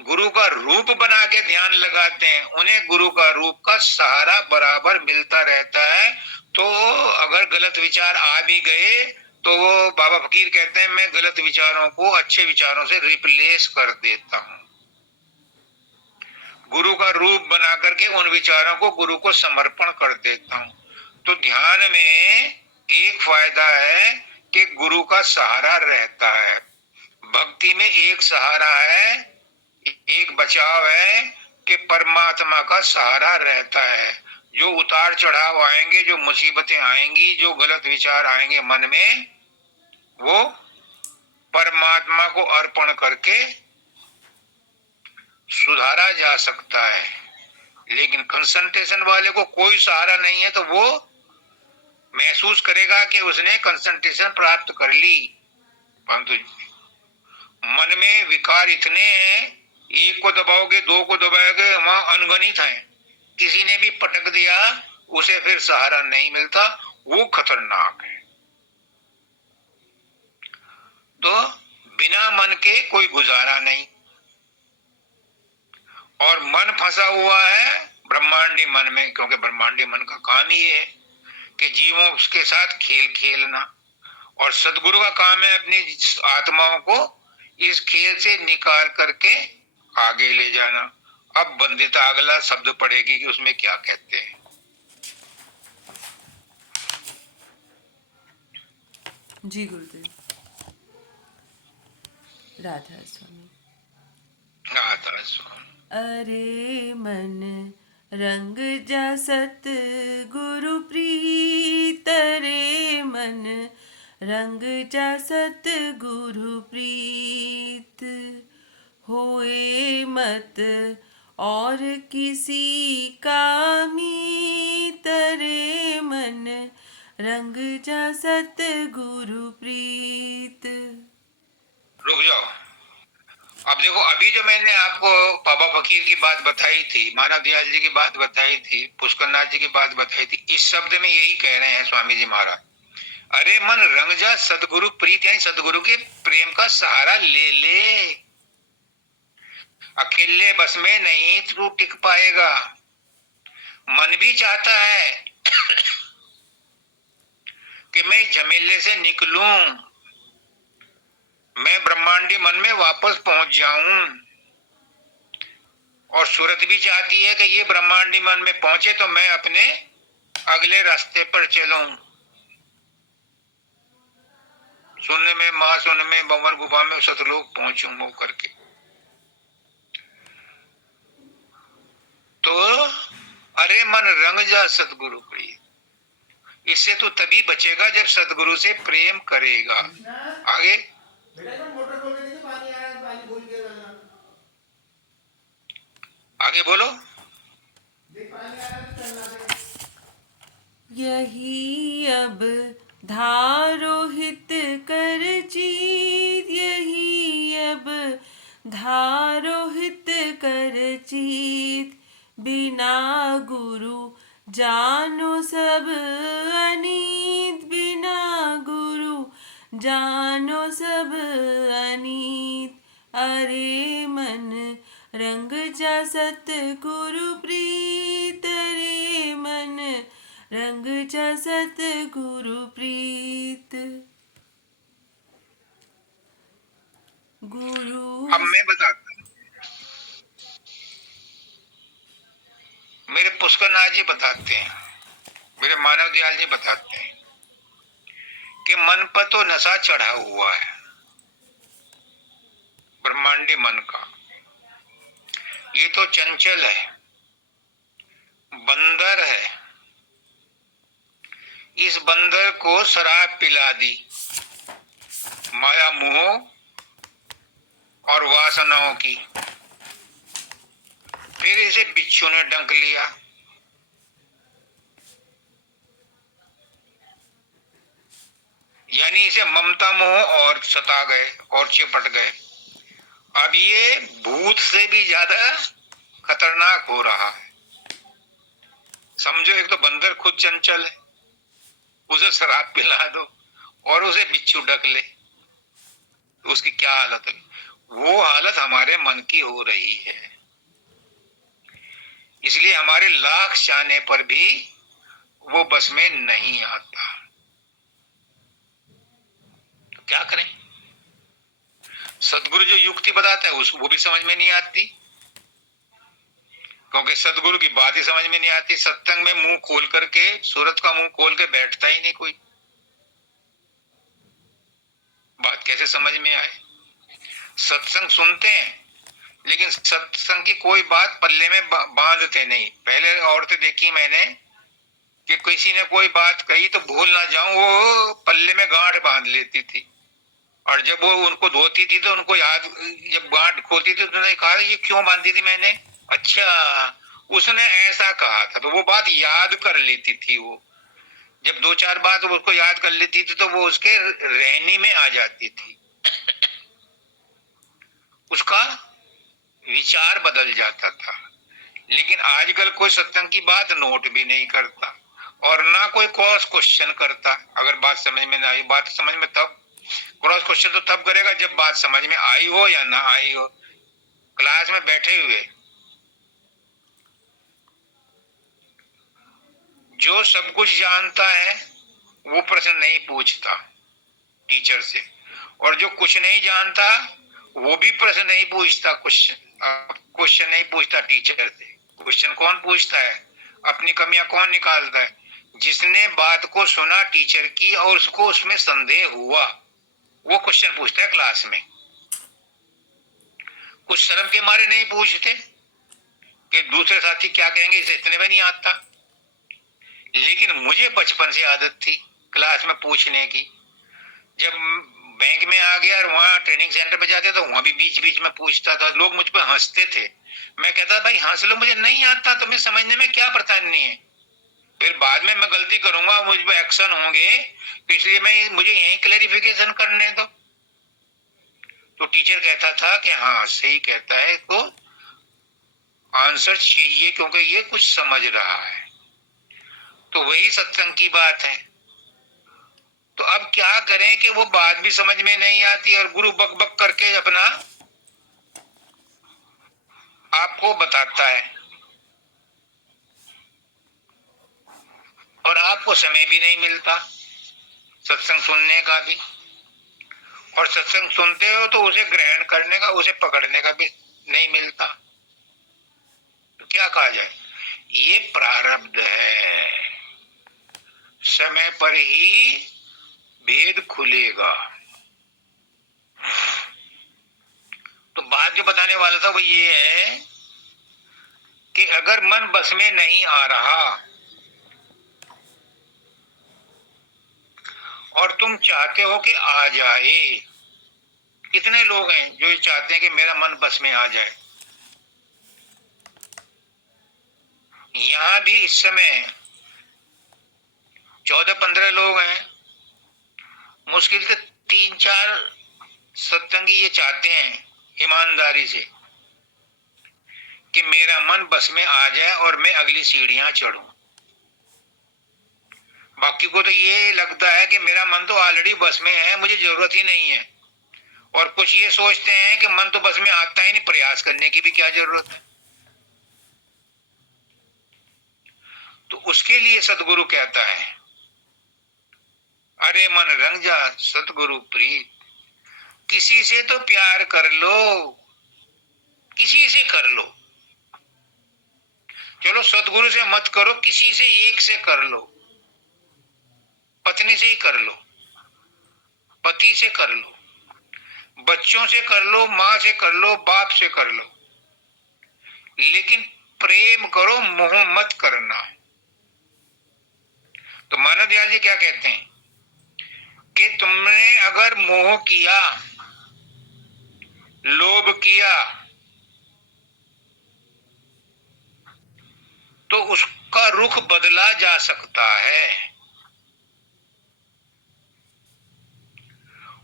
गुरु का रूप बना के ध्यान लगाते हैं, उन्हें गुरु का रूप का सहारा बराबर मिलता रहता है। तो अगर गलत विचार आ भी गए तो वो बाबा फकीर कहते हैं मैं गलत विचारों को अच्छे विचारों से रिप्लेस कर देता हूं, गुरु का रूप बना करके उन विचारों को गुरु को समर्पण कर देता हूं। तो ध्यान में एक फायदा है कि गुरु का सहारा रहता है, भक्ति में एक सहारा है, एक बचाव है कि परमात्मा का सहारा रहता है। जो उतार चढ़ाव आएंगे, जो मुसीबतें आएंगी, जो गलत विचार आएंगे मन में, वो परमात्मा को अर्पण करके सुधारा जा सकता है। लेकिन कंसंट्रेशन वाले को कोई सहारा नहीं है तो वो महसूस करेगा कि उसने कंसंट्रेशन प्राप्त कर ली, परंतु मन में विकार इतने हैं, एक को दबाओगे, दो को दबाओगे, वहां अनगणित है, किसी ने भी पटक दिया उसे फिर सहारा नहीं मिलता, वो खतरनाक है। तो बिना मन के कोई गुजारा नहीं, और मन फंसा हुआ है ब्रह्मांडी मन में, क्योंकि ब्रह्मांडी मन का काम ही है कि जीवों के साथ खेल खेलना, और सदगुरु का काम है अपनी आत्माओं को इस खेल से निकाल करके आगे ले जाना। अब बंदिता अगला शब्द पढ़ेगी कि उसमें क्या कहते हैं। जी गुरुदेव। राधा स्वामी। राधा स्वामी। अरे मन रंग जा सत गुरु प्रीत, रे मन रंग जा सत गुरु प्रीत, होए मत और किसी का मीत, रे मन रंग जा सत गुरु प्रीत। रुक जाओ, अब देखो, अभी जो मैंने आपको बाबा फकीर की बात बताई थी, मानव दयाल जी की बात बताई थी, पुष्करनाथ जी की बात बताई थी, इस शब्द में यही कह रहे हैं स्वामी जी महाराज, अरे मन रंग जा सदगुरु प्रीत, यानी सदगुरु के प्रेम का सहारा ले ले। अकेले बस में नहीं तू टिक पाएगा, मन भी चाहता है कि मैं झमेले से निकलूं, मैं ब्रह्मांडी मन में वापस पहुंच जाऊं, और सूरत भी चाहती है कि ये ब्रह्मांडी मन में पहुंचे तो मैं अपने अगले रास्ते पर चलूं। शून्य में, महाशून्य में, भंवर गुफा में सतलोक पहुंचूं हो करके। तो अरे मन रंग जा सदगुरु प्रिय, इससे तो तभी बचेगा जब सदगुरु से प्रेम करेगा। आगे आगे बोलो। यही अब धारोहित कर चीत, यही अब धारोहित कर चीत, बिना गुरु जानो सब अनीत, बिना गुरु जानो सब अनीत, अरे मन रंग जा सत गुरु प्रीत, रे मन रंग जा सत गुरु प्रीत। गुरु अब मैं बताता हूं, मेरे पुष्करनाथ जी बताते हैं, मेरे मानव दयाल जी बताते हैं कि मन पर तो नशा चढ़ा हुआ है, ब्रह्मांडी मन का, ये तो चंचल है, बंदर है, इस बंदर को शराब पिला दी, माया मोह और वासनाओं की, फिर इसे बिच्छू ने डंक लिया, यानी इसे ममता मोह और सता गए और चिपट गए। अब ये भूत से भी ज्यादा खतरनाक हो रहा है। समझो, एक तो बंदर खुद चंचल है, उसे शराब पिला दो और उसे बिच्छू ढक ले, तो उसकी क्या हालत है? वो हालत हमारे मन की हो रही है। इसलिए हमारे लाख चाहने पर भी वो बस में नहीं आता। क्या करें? सदगुरु जो युक्ति बताता है उस वो भी समझ में नहीं आती, क्योंकि सदगुरु की बात ही समझ में नहीं आती। सत्संग में मुंह खोल करके, सूरत का मुंह खोल के बैठता ही नहीं कोई, बात कैसे समझ में आए? सत्संग सुनते हैं लेकिन सत्संग की कोई बात पल्ले में बांधते नहीं। पहले औरतें देखी मैंने कि किसी ने कोई बात कही तो भूल ना जाऊं, वो पल्ले में गांठ बांध लेती थी, और जब वो उनको धोती थी तो उनको याद, जब गांठ खोलती थी तो उन्होंने कहा ये क्यों बांधी थी मैंने, अच्छा उसने ऐसा कहा था, तो वो बात याद कर लेती थी। वो जब दो चार बात उसको याद कर लेती थी तो वो उसके रहनी में आ जाती थी, उसका विचार बदल जाता था। लेकिन आजकल कोई सत्संग की बात नोट भी नहीं करता और ना कोई क्रॉस क्वेश्चन करता। अगर बात समझ में ना आई, बात समझ में तब, क्रॉस क्वेश्चन तो तब करेगा जब बात समझ में आई हो या ना आई हो। क्लास में बैठे हुए जो सब कुछ जानता है वो प्रश्न नहीं पूछता टीचर से, और जो कुछ नहीं जानता वो भी प्रश्न नहीं पूछता, क्वेश्चन नहीं पूछता टीचर से। क्वेश्चन कौन पूछता है? अपनी कमियां कौन निकालता है? जिसने बात को सुना टीचर की और उसको उसमें संदेह हुआ, वो क्वेश्चन पूछता है क्लास में। कुछ शर्म के मारे नहीं पूछते कि दूसरे साथी क्या कहेंगे, इसे इतने में नहीं आता। लेकिन मुझे बचपन से आदत थी क्लास में पूछने की। जब बैंक में आ गया और वहाँ ट्रेनिंग सेंटर पे जाते तो वहाँ भी बीच बीच में पूछता था, लोग मुझ पर हंसते थे। मैं कहता भाई हंस लो, मुझे नहीं आता, तुम्हें समझने में क्या परेशानी है? फिर बाद में मैं गलती करूंगा, मुझ पर एक्शन होंगे, तो इसलिए मैं मुझे यही क्लैरिफिकेशन करने दो। तो टीचर कहता था कि हाँ सही कहता है, तो आंसर चाहिए क्योंकि ये कुछ समझ रहा है। तो वही सत्संग की बात है। तो अब क्या करें कि वो बात भी समझ में नहीं आती और गुरु बक बक करके अपना आपको बताता है, और आपको समय भी नहीं मिलता सत्संग सुनने का भी, और सत्संग सुनते हो तो उसे ग्रहण करने का, उसे पकड़ने का भी नहीं मिलता। तो क्या कहा जाए? ये प्रारब्ध है, समय पर ही भेद खुलेगा। तो बात जो बताने वाला था वो ये है कि अगर मन बस में नहीं आ रहा और तुम चाहते हो कि आ जाए, कितने लोग हैं जो ये चाहते हैं कि मेरा मन बस में आ जाए? यहां भी इस समय 14-15 लोग हैं, मुश्किल से 3-4 सत्संगी ये चाहते हैं ईमानदारी से कि मेरा मन बस में आ जाए और मैं अगली सीढ़ियां चढ़ूं। बाकी को तो ये लगता है कि मेरा मन तो ऑलरेडी बस में है, मुझे जरूरत ही नहीं है। और कुछ ये सोचते हैं कि मन तो बस में आता ही नहीं, प्रयास करने की भी क्या जरूरत है। तो उसके लिए सतगुरु कहता है, अरे मन रंग जा सतगुरु प्रीत, किसी से तो प्यार कर लो, किसी से कर लो। चलो सतगुरु से मत करो, किसी से एक से कर लो, पत्नी से ही कर लो, पति से कर लो, बच्चों से कर लो, माँ से कर लो, बाप से कर लो, लेकिन प्रेम करो, मोह मत करना। तो मानव दयाल जी क्या कहते हैं कि तुमने अगर मोह किया, लोभ किया, तो उसका रुख बदला जा सकता है,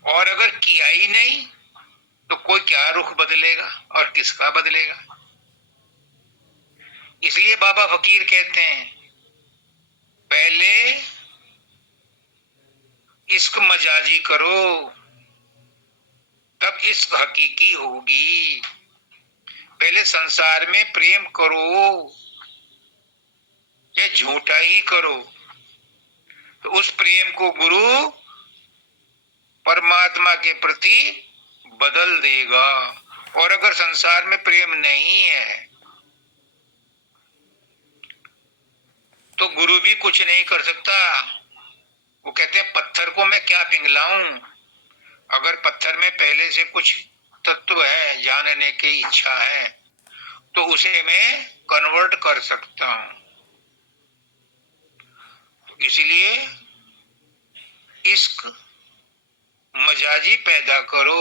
और अगर किया ही नहीं तो कोई क्या रुख बदलेगा और किसका बदलेगा? इसलिए बाबा फकीर कहते हैं, पहले इश्क मजाजी करो तब इश्क हकीकी होगी। पहले संसार में प्रेम करो या झूठा ही करो, तो उस प्रेम को गुरु परमात्मा के प्रति बदल देगा। और अगर संसार में प्रेम नहीं है तो गुरु भी कुछ नहीं कर सकता। वो कहते हैं पत्थर को मैं क्या पिघलाऊं। अगर पत्थर में पहले से कुछ तत्व है, जानने की इच्छा है, तो उसे मैं कन्वर्ट कर सकता हूं। तो इसलिए इश्क मजाजी पैदा करो।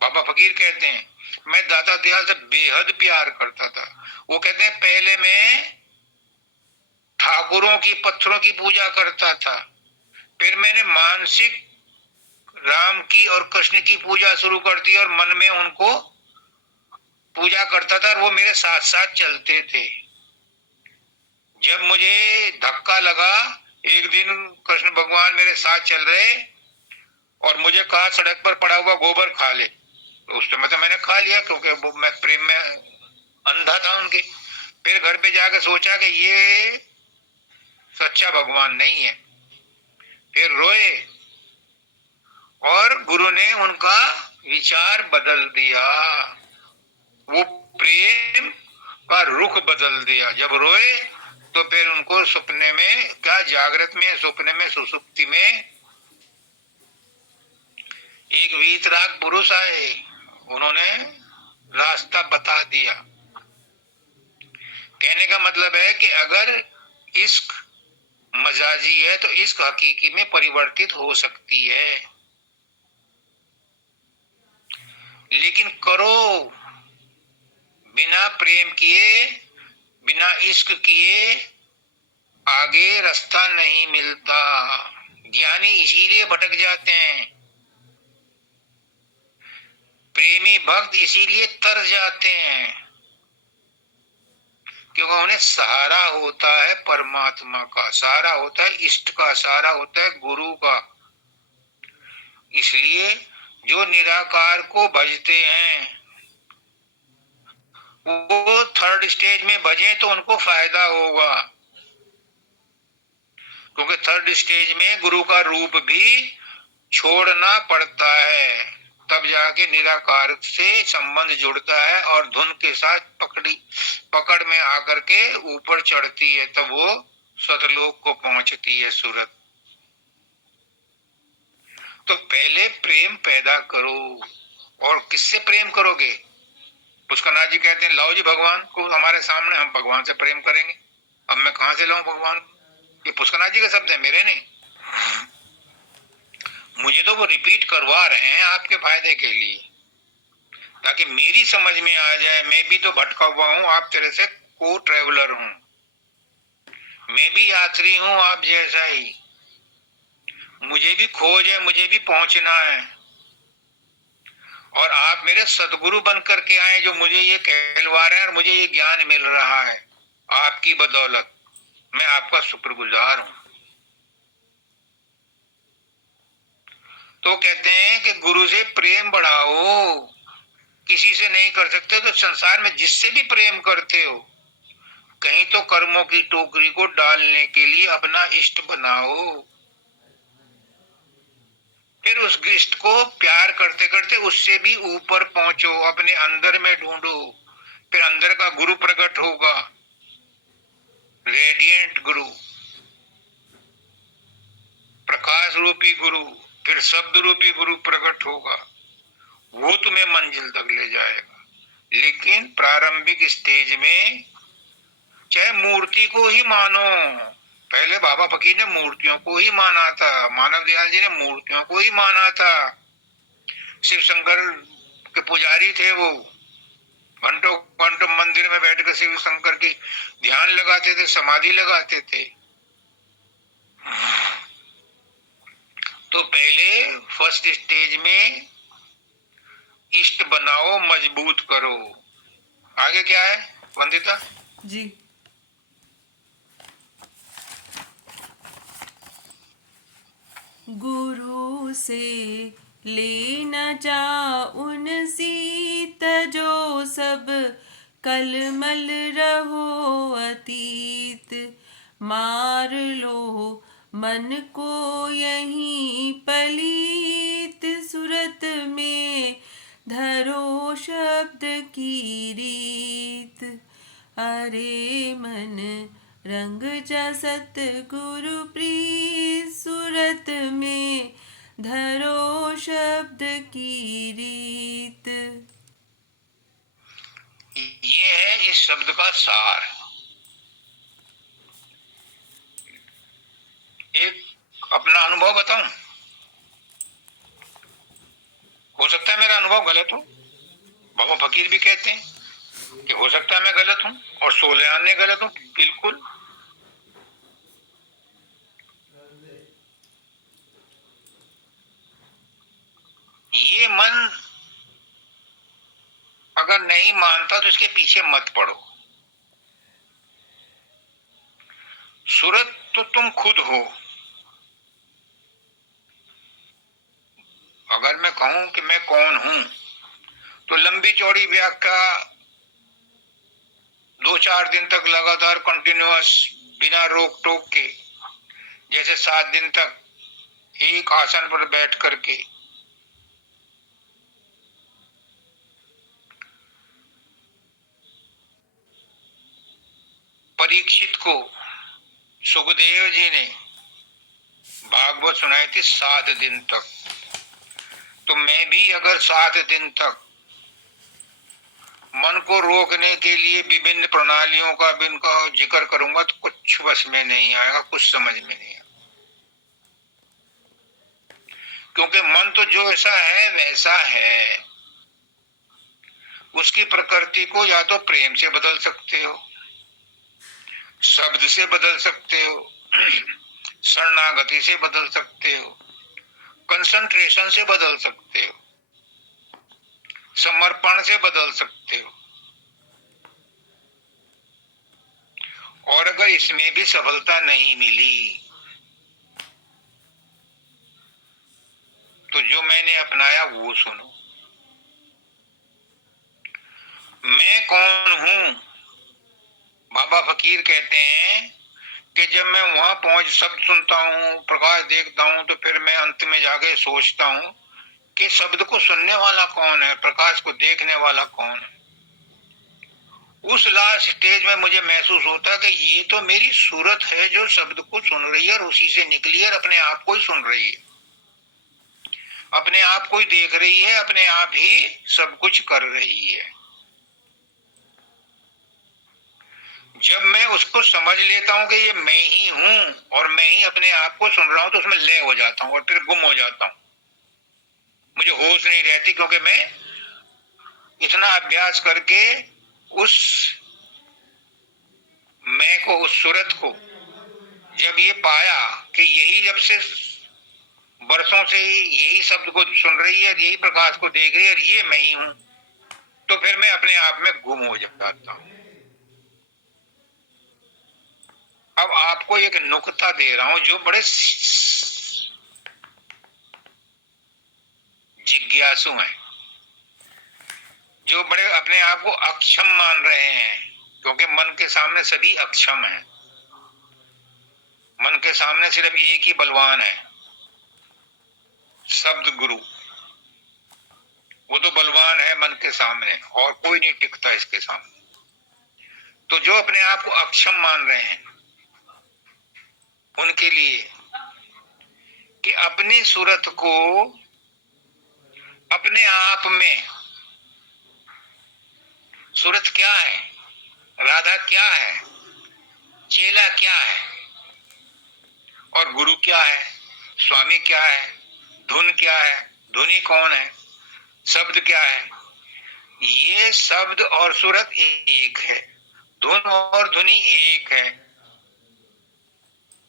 बाबा फकीर कहते हैं मैं दाता दयाल से बेहद प्यार करता था। वो कहते हैं पहले मैं ठाकुरों की, पत्थरों की पूजा करता था, फिर मैंने मानसिक राम की और कृष्ण की पूजा शुरू कर दी और मन में उनको पूजा करता था और वो मेरे साथ साथ चलते थे। जब मुझे धक्का लगा, एक दिन कृष्ण भगवान मेरे साथ चल रहे और मुझे कहा सड़क पर पड़ा हुआ गोबर खा ले, तो उस समय तो मैंने खा लिया क्योंकि वो मैं प्रेम में अंधा था उनके। फिर घर पे जाकर सोचा कि ये सच्चा भगवान नहीं है, फिर रोए और गुरु ने उनका विचार बदल दिया, वो प्रेम का रुख बदल दिया। जब रोए तो फिर उनको सपने में, क्या जागृत में, सपने में, सुसुप्ति में एक वीतराग पुरुष आए, उन्होंने रास्ता बता दिया। कहने का मतलब है कि अगर इश्क मजाजी है तो इश्क हकीकी में परिवर्तित हो सकती है, लेकिन करो बिना प्रेम किए, बिना इश्क किए आगे रास्ता नहीं मिलता। ज्ञानी इसीलिए भटक जाते हैं, प्रेमी भक्त इसीलिए तर जाते हैं, क्योंकि उन्हें सहारा होता है परमात्मा का, सहारा होता है इष्ट का, सहारा होता है गुरु का। इसलिए जो निराकार को भजते हैं वो थर्ड स्टेज में भजे तो उनको फायदा होगा, क्योंकि थर्ड स्टेज में गुरु का रूप भी छोड़ना पड़ता है, तब जाके निराकार से संबंध जुड़ता है और धुन के साथ पकड़ में आकर के ऊपर चढ़ती है, तब वो सतलोक को पहुंचती है सूरत। तो पहले प्रेम पैदा करो। और किससे प्रेम करोगे? पुष्करनाथ जी कहते हैं लाओ जी भगवान को हमारे सामने, हम भगवान से प्रेम करेंगे। अब मैं कहां से लाऊं भगवान? ये पुष्करनाथ जी के शब्द है, मेरे नहीं। मुझे तो वो रिपीट करवा रहे हैं आपके फायदे के लिए, ताकि मेरी समझ में आ जाए। मैं भी तो भटका हुआ हूं, आप तेरे से को ट्रेवलर हूं, मैं भी यात्री हूं आप जैसा ही। मुझे भी खोज है, मुझे भी पहुंचना है, और आप मेरे सदगुरु बन करके आए जो मुझे ये कहलवा रहे हैं और मुझे ये ज्ञान मिल रहा है आपकी बदौलत। मैं आपका शुक्रगुजार हूं। तो कहते हैं कि गुरु से प्रेम बढ़ाओ, किसी से नहीं कर सकते तो संसार में जिससे भी प्रेम करते हो, कहीं तो कर्मों की टोकरी को डालने के लिए अपना इष्ट बनाओ, फिर उस इष्ट को प्यार करते करते उससे भी ऊपर पहुंचो, अपने अंदर में ढूंढो, फिर अंदर का गुरु प्रकट होगा, रेडिएंट गुरु, प्रकाश रूपी गुरु, फिर शब्द रूपी गुरु प्रकट होगा, वो तुम्हें मंजिल तक ले जाएगा। लेकिन प्रारंभिक स्टेज में चाहे मूर्ति को ही मानो, पहले बाबा फकीर ने मूर्तियों को ही माना था, मानव दयाल जी ने मूर्तियों को ही माना था। शिव शंकर के पुजारी थे वो, घंटों घंटों मंदिर में बैठकर शिव शंकर की ध्यान लगाते थे, समाधि लगाते थे। तो पहले फर्स्ट स्टेज में इष्ट बनाओ, मजबूत करो। आगे क्या है वंदिता जी? गुरु से लेना चाउन सीत, जो सब कलमल रहो अतीत। मार लो मन को यहीं पलीत सूरत में धरो शब्द की रीत। अरे मन रंग जा सतगुरु प्रीत सूरत में धरो शब्द की रीत। ये है इस शब्द का सार। एक अपना अनुभव बताऊं, हो सकता है मेरा अनुभव गलत हो। बाबा फकीर भी कहते हैं कि हो सकता है मैं गलत हूं और सोलह ने गलत हूं। बिल्कुल ये मन अगर नहीं मानता तो इसके पीछे मत पड़ो। सूरत तो तुम खुद हो। अगर मैं कहूं कि मैं कौन हूं तो लंबी चौड़ी व्याख्या 2-4 दिन तक लगातार कंटिन्यूअस बिना रोक टोक के, जैसे 7 दिन तक एक आसन पर बैठ करके परीक्षित को सुखदेव जी ने भागवत सुनाई थी 7 दिन तक। तो मैं भी अगर 7 दिन तक मन को रोकने के लिए विभिन्न प्रणालियों का जिक्र करूंगा तो कुछ बस में नहीं आएगा, कुछ समझ में नहीं आएगा। क्योंकि मन तो जो ऐसा है वैसा है। उसकी प्रकृति को या तो प्रेम से बदल सकते हो, शब्द से बदल सकते हो, शरणागति से बदल सकते हो, कंसंट्रेशन से बदल सकते हो, समर्पण से बदल सकते हो। और अगर इसमें भी सफलता नहीं मिली तो जो मैंने अपनाया वो सुनो। मैं कौन हूं? बाबा फकीर कहते हैं कि जब मैं वहां पहुंच शब्द सुनता हूं, प्रकाश देखता हूं, तो फिर मैं अंत में जाके सोचता हूं कि शब्द को सुनने वाला कौन है, प्रकाश को देखने वाला कौन है। उस लास्ट स्टेज में मुझे महसूस होता है कि ये तो मेरी सूरत है जो शब्द को सुन रही है और उसी से निकली है और अपने आप को ही सुन रही है, अपने आप को ही देख रही है, अपने आप ही सब कुछ कर रही है। जब मैं उसको समझ लेता हूं कि ये मैं ही हूं और मैं ही अपने आप को सुन रहा हूं तो उसमें लय हो जाता हूं और फिर गुम हो जाता हूं। मुझे होश नहीं रहती क्योंकि मैं इतना अभ्यास करके उस मैं को, उस सूरत को जब ये पाया कि यही जब से बरसों से यही शब्द को सुन रही है, यही प्रकाश को देख रही है और ये मैं ही हूं, तो फिर मैं अपने आप में गुम हो जाता हूं। अब आपको एक नुक्ता दे रहा हूं जो बड़े जिज्ञासु हैं, जो बड़े अपने आप को अक्षम मान रहे हैं, क्योंकि मन के सामने सभी अक्षम हैं। मन के सामने सिर्फ एक ही बलवान है, शब्द गुरु। वो तो बलवान है मन के सामने और कोई नहीं टिकता इसके सामने। तो जो अपने आप को अक्षम मान रहे हैं उनके लिए कि अपनी सूरत को अपने आप में, सूरत क्या है, राधा क्या है, चेला क्या है और गुरु क्या है, स्वामी क्या है, धुन क्या है, धुनी कौन है, शब्द क्या है। ये शब्द और सूरत एक है, धुन और धुनी एक है,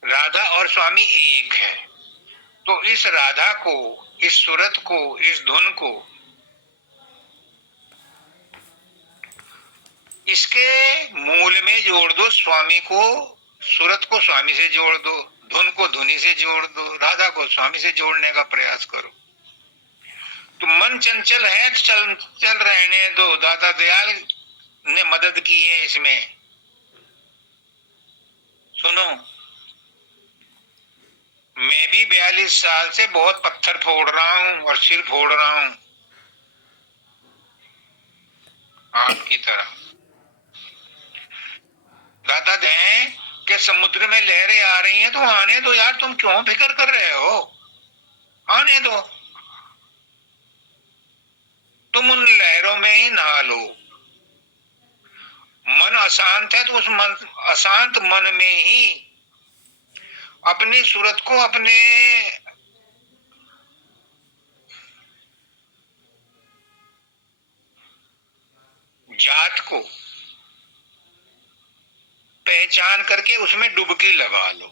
राधा और स्वामी एक है। तो इस राधा को, इस सूरत को, इस धुन को, इसके मूल में जोड़ दो। स्वामी को, सूरत को स्वामी से जोड़ दो, धुन को धुनी से जोड़ दो, राधा को स्वामी से जोड़ने का प्रयास करो। तो मन चंचल है तो चल रहने दो, दाता दयाल ने मदद की है इसमें। सुनो, मैं भी 42 साल से बहुत पत्थर फोड़ रहा हूं और सिर फोड़ रहा हूं आपकी तरह। दादा दें कि समुद्र में लहरें आ रही हैं तो आने दो यार, तुम क्यों फिक्र कर रहे हो, आने दो, तुम उन लहरों में ही नहा लो। मन अशांत है तो उस मन, अशांत मन में ही अपनी सूरत को, अपने जात को पहचान करके उसमें डुबकी लगा लो।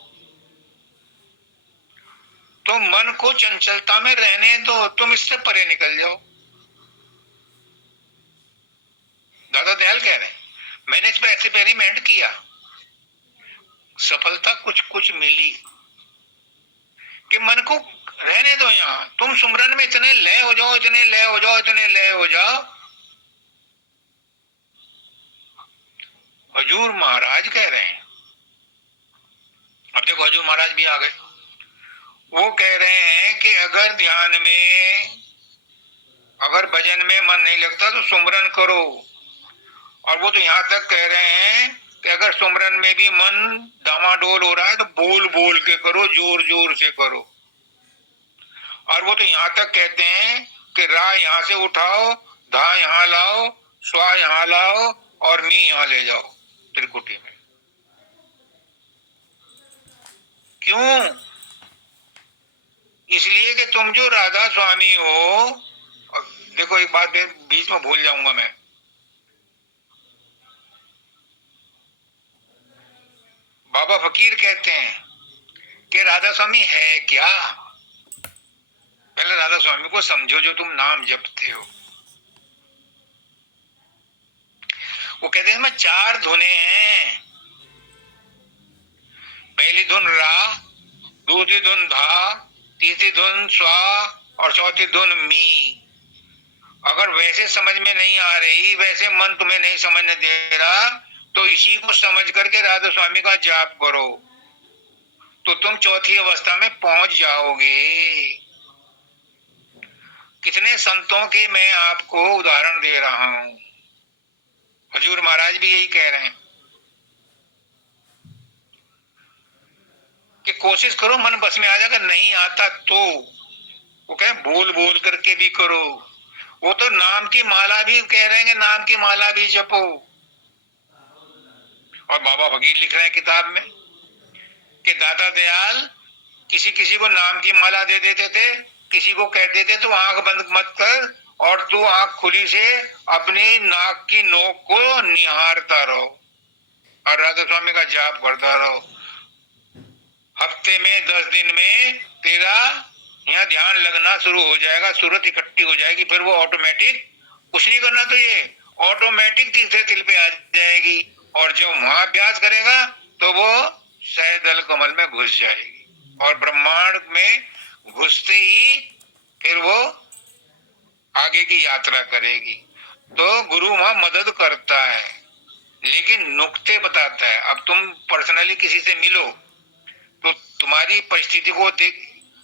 तो मन को चंचलता में रहने दो, तुम इससे परे निकल जाओ। दादा दयाल कह रहे हैं, मैंने इस पर एक्सपेरिमेंट किया, सफलता कुछ कुछ मिली कि मन को रहने दो यहां, तुम सुमरन में इतने लय हो जाओ, इतने लय हो जाओ, इतने लय हो जाओ। हजूर महाराज कह रहे हैं, अब देखो हजूर महाराज भी आ गए, वो कह रहे हैं कि अगर ध्यान में, अगर भजन में मन नहीं लगता तो सुमरन करो। और वो तो यहां तक कह रहे हैं कि अगर सुमरन में भी मन डामाडोल हो रहा है तो बोल बोल के करो, जोर जोर से करो। और वो तो यहां तक कहते हैं कि रा यहां से उठाओ, धा यहां लाओ, स्वा यहां लाओ और मी यहां ले जाओ त्रिकुटी में। क्यों? इसलिए कि तुम जो राधा स्वामी हो, और देखो एक बात बीच में भूल जाऊंगा मैं, बाबा फकीर कहते हैं कि राधा स्वामी है क्या? पहले राधा स्वामी को समझो जो तुम नाम जपते हो। वो कहते हैं इसमें 4 धुनें हैं, पहली धुन रा, दूसरी धुन धा, तीसरी धुन स्वा और चौथी धुन मी। अगर वैसे समझ में नहीं आ रही, वैसे मन तुम्हें नहीं समझने दे रहा, तो इसी को समझ करके राधा स्वामी का जाप करो, तो तुम चौथी अवस्था में पहुंच जाओगे। कितने संतों के मैं आपको उदाहरण दे रहा हूं, हजूर महाराज भी यही कह रहे हैं कि कोशिश करो मन बस में आ जाएगा, नहीं आता तो वो कहे बोल बोल करके भी करो। वो तो नाम की माला भी कह रहे हैं कि नाम की माला भी जपो। और बाबा फकीर लिख रहे हैं किताब में कि दादा दयाल किसी किसी को नाम की माला दे देते थे, किसी को कह देते तो आंख बंद मत कर और तू आंख खुली से अपनी नाक की नोक को निहारता रहो और राधा स्वामी का जाप करता रहो। हफ्ते में 10 दिन में तेरा यहाँ ध्यान लगना शुरू हो जाएगा, सूरत इकट्ठी हो जाएगी, फिर वो ऑटोमेटिक, कुछ नहीं करना तो ये ऑटोमेटिक तीसरे तिल पे आ जाएगी। और जब वहां अभ्यास करेगा तो वो सहदल कमल में घुस जाएगी और ब्रह्मांड में घुसते ही फिर वो आगे की यात्रा करेगी। तो गुरु वहां मदद करता है लेकिन नुक्ते बताता है। अब तुम पर्सनली किसी से मिलो तो तुम्हारी परिस्थिति को देख,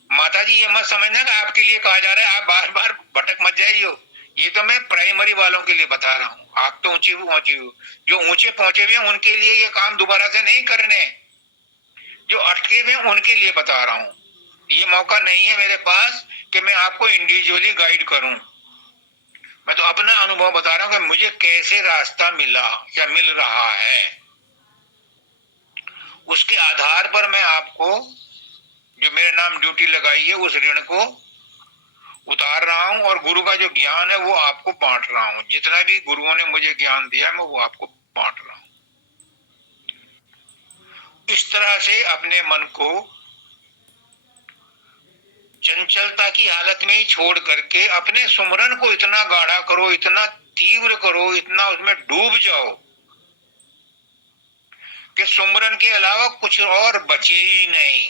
माता जी ये मत समझना कि आपके लिए कहा जा रहा है आप बार बार भटक मत जाइए, ये तो मैं प्राइमरी वालों के लिए बता रहा हूँ। आप तो ऊंचे पहुंचे हो, जो ऊंचे पहुंचे हुए हैं उनके लिए ये काम दोबारा से नहीं करने, जो अटके हुए हैं उनके लिए बता रहा हूँ। ये मौका नहीं है मेरे पास कि मैं आपको इंडिविजुअली गाइड करूं, मैं तो अपना अनुभव बता रहा हूं कि मुझे कैसे रास्ता मिला या मिल रहा है, उसके आधार पर मैं आपको जो मेरे नाम ड्यूटी लगाई है उस ऋण को उतार रहा हूं और गुरु का जो ज्ञान है वो आपको बांट रहा हूं। जितना भी गुरुओं ने मुझे ज्ञान दिया मैं वो आपको बांट रहा हूं। इस तरह से अपने मन को चंचलता की हालत में ही छोड़ करके अपने सुमरन को इतना गाढ़ा करो, इतना तीव्र करो, इतना उसमें डूब जाओ कि सुमरन के अलावा कुछ और बचे ही नहीं।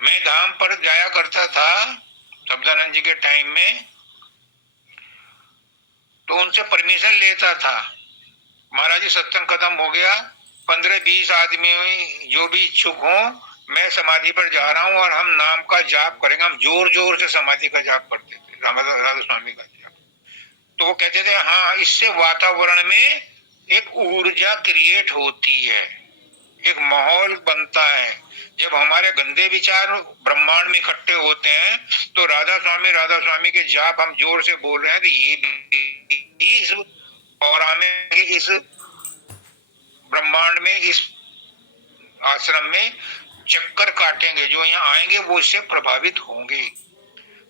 मैं धाम पर जाया करता था शब्दानंद जी के टाइम में, तो उनसे परमिशन लेता था, महाराज जी सत्संग खत्म हो गया 15-20 आदमी जो भी इच्छुक हो, मैं समाधि पर जा रहा हूँ और हम नाम का जाप करेंगे। हम जोर जोर से समाधि का जाप करते थे, राधा स्वामी का जाप। तो वो कहते थे हाँ, इससे वातावरण में एक ऊर्जा क्रिएट होती है, एक माहौल बनता है। जब हमारे गंदे विचार ब्रह्मांड में इकट्ठे होते हैं तो राधा स्वामी के जाप हम जोर से बोल रहे हैं, तो ये भी इस और में, इस ब्रह्मांड में, इस आश्रम में चक्कर काटेंगे। जो यहाँ आएंगे वो इससे प्रभावित होंगे।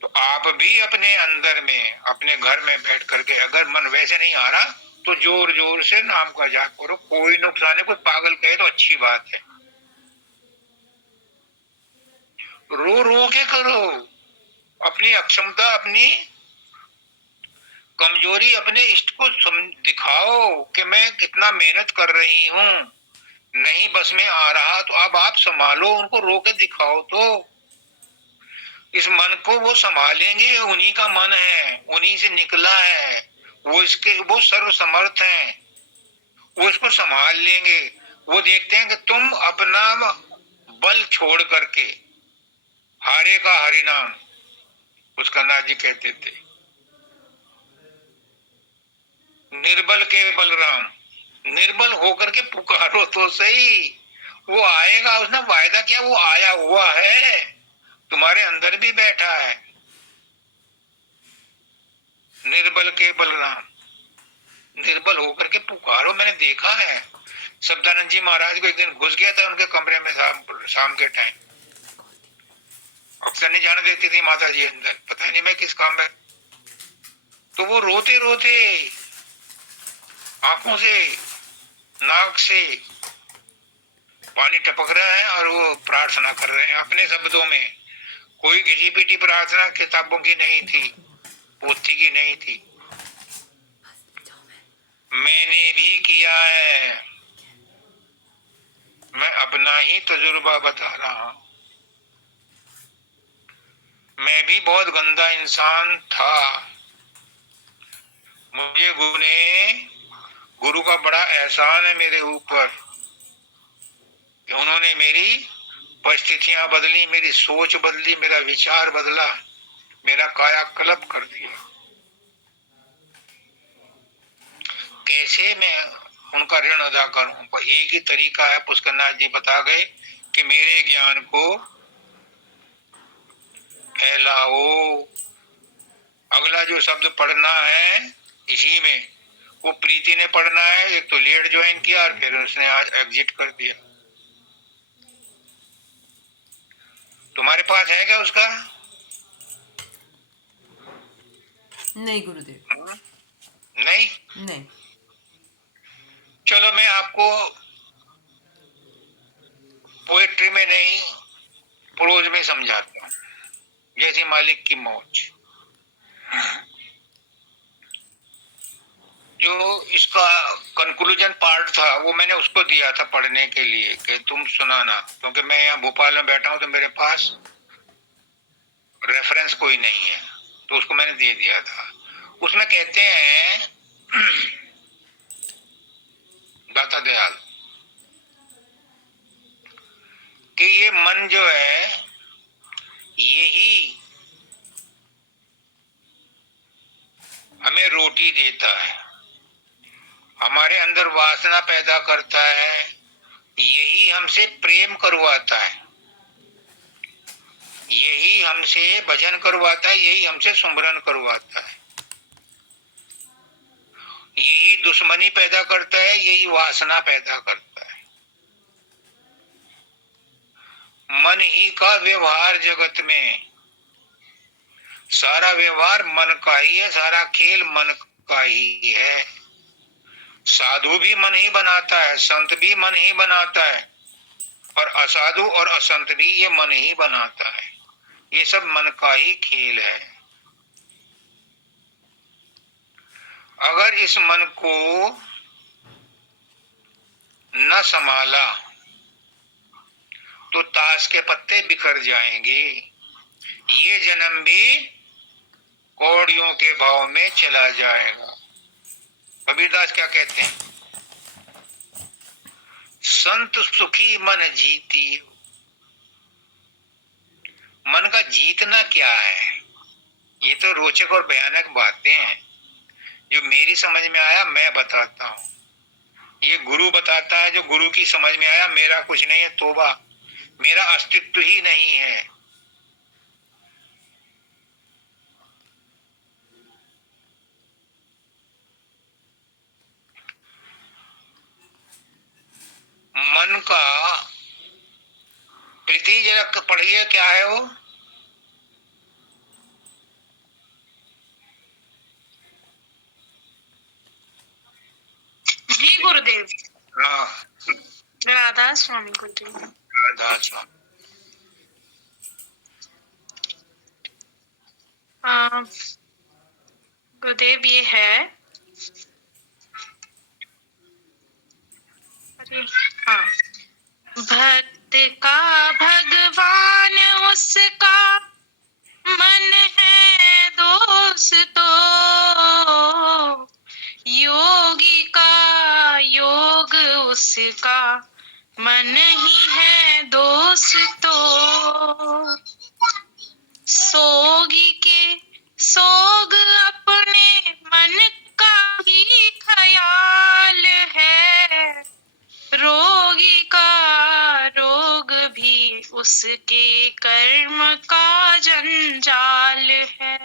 तो आप भी अपने अंदर में, अपने घर में बैठ करके, अगर मन वैसे नहीं आ रहा तो जोर जोर से नाम का जाप करो। कोई नुकसान है, कोई पागल कहे तो अच्छी बात है, रो रो के करो। अपनी अक्षमता, अपनी कमजोरी अपने इष्ट को दिखाओ कि मैं कितना मेहनत कर रही हूँ, नहीं बस में आ रहा तो अब आप संभालो, उनको रो के दिखाओ। तो इस मन को वो संभालेंगे, उन्हीं का मन है, उन्हीं से निकला है, वो सर्व समर्थ हैं, वो इसको संभाल लेंगे। वो देखते हैं कि तुम अपना बल छोड़ करके, हारे का हरि नाम, उसका नाथ जी कहते थे, निर्बल के बलराम, निर्बल होकर के पुकारो तो सही, वो आएगा। उसने वायदा किया, वो आया हुआ है, तुम्हारे अंदर भी बैठा है। निर्बल के बलराम, निर्बल होकर के पुकारो। मैंने देखा है, शब्दानंद जी महाराज को एक दिन घुस गया था उनके कमरे में शाम के टाइम। अक्सर नहीं जाने देती थी माता जी अंदर, पता नहीं मैं किस काम में। तो वो रोते रोते आंखों से, नाक से पानी टपक रहा है और वो प्रार्थना कर रहे हैं अपने शब्दों में। कोई घिसी पिटी प्रार्थना किताबों की नहीं थी, पोथी की नहीं थी। मैंने भी किया है, मैं अपना ही तजुर्बा बता रहा हूं। मैं भी बहुत गंदा इंसान था। मुझे गुरु का बड़ा एहसान है मेरे ऊपर कि उन्होंने मेरी परिस्थितियां बदली, मेरी सोच बदली, मेरा विचार बदला, मेरा कायाकल्प कर दिया। कैसे मैं उनका ऋण अदा करूं? एक ही तरीका है, पुष्करनाथ जी बता गए कि मेरे ज्ञान को फैलाओ। अगला जो शब्द पढ़ना है इसी में, वो प्रीति ने पढ़ना है। एक तो लेट ज्वाइन किया और फिर उसने आज एग्जिट कर दिया। तुम्हारे पास है क्या उसका? नहीं गुरुदेव, नहीं। नहीं। चलो मैं आपको पोएट्री में नहीं, प्रोज में समझाता हूँ, जैसी मालिक की मौज। जो इसका कंक्लूजन पार्ट था वो मैंने उसको दिया था पढ़ने के लिए कि तुम सुनाना, क्योंकि मैं यहाँ भोपाल में बैठा हूँ तो मेरे पास रेफरेंस कोई नहीं है, तो उसको मैंने दे दिया था। उसमें कहते हैं दाता दयाल कि ये मन जो है यही हमें रोटी देता है, हमारे अंदर वासना पैदा करता है, यही हमसे प्रेम करवाता है, यही हमसे भजन करवाता है, यही हमसे सुमरन करवाता है, यही दुश्मनी पैदा करता है, यही वासना पैदा करता है। मन ही का व्यवहार जगत में, सारा व्यवहार मन का ही है, सारा खेल मन का ही है। साधु भी मन ही बनाता है, संत भी मन ही बनाता है, और असाधु और असंत भी ये मन ही बनाता है। ये सब मन का ही खेल है। अगर इस मन को न संभाला तो ताश के पत्ते बिखर जाएंगे। ये जन्म भी कौड़ियों के भाव में चला जाएगा। कबीरदास क्या कहते हैं? संत सुखी मन जीती। मन का जीतना क्या है? ये तो रोचक और भयानक बातें हैं। जो मेरी समझ में आया मैं बताता हूँ। ये गुरु बताता है, जो गुरु की समझ में आया। मेरा कुछ नहीं है, तोबा, मेरा अस्तित्व ही नहीं है। मन का प्रीति जरा पढ़िए, क्या है वो? जी गुरुदेव। हाँ, राधा स्वामी गुरुदेव। राधा स्वामी। गुरुदेव ये है, अरे हाँ, भक्त का भगवान उसका मन है दोस्तों, योगी का योग उसका मन ही है दोस्तों। सोगी के सोग अपने मन का ही ख्याल है, रोगी का रोग भी उसके कर्म का जंजाल है।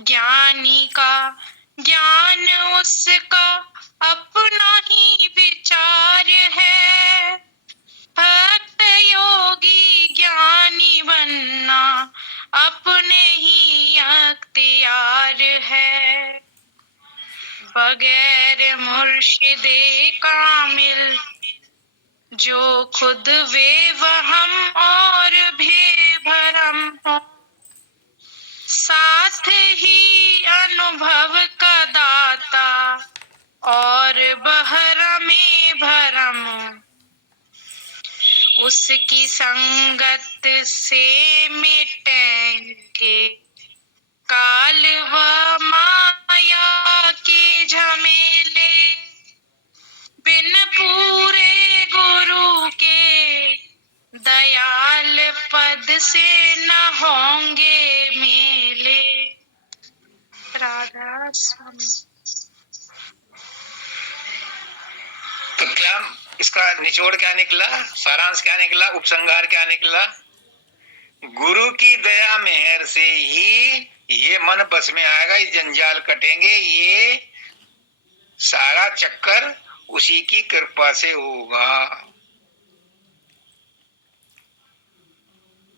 ज्ञानी का ज्ञान उसका अपना ही विचार है, भक्त योगी ज्ञानी बनना अपने ही अख्तियार है। बगैर मुर्शिदे कामिल जो खुद वे वहम और बेभरम हो, साथ ही अनुभव का दाता और बहरमे भरम, उसकी संगत से मिटेंगे काल व माया के झमेले, बिन पूरे गुरु के दयाल पद से न होंगे मेले। राधा स्वामी। तो क्या इसका निचोड़ क्या निकला? सारांश क्या निकला? उपसंहार क्या निकला? गुरु की दया मेहर से ही ये मन बस में आएगा, ये जंजाल कटेंगे, ये सारा चक्कर उसी की कृपा से होगा।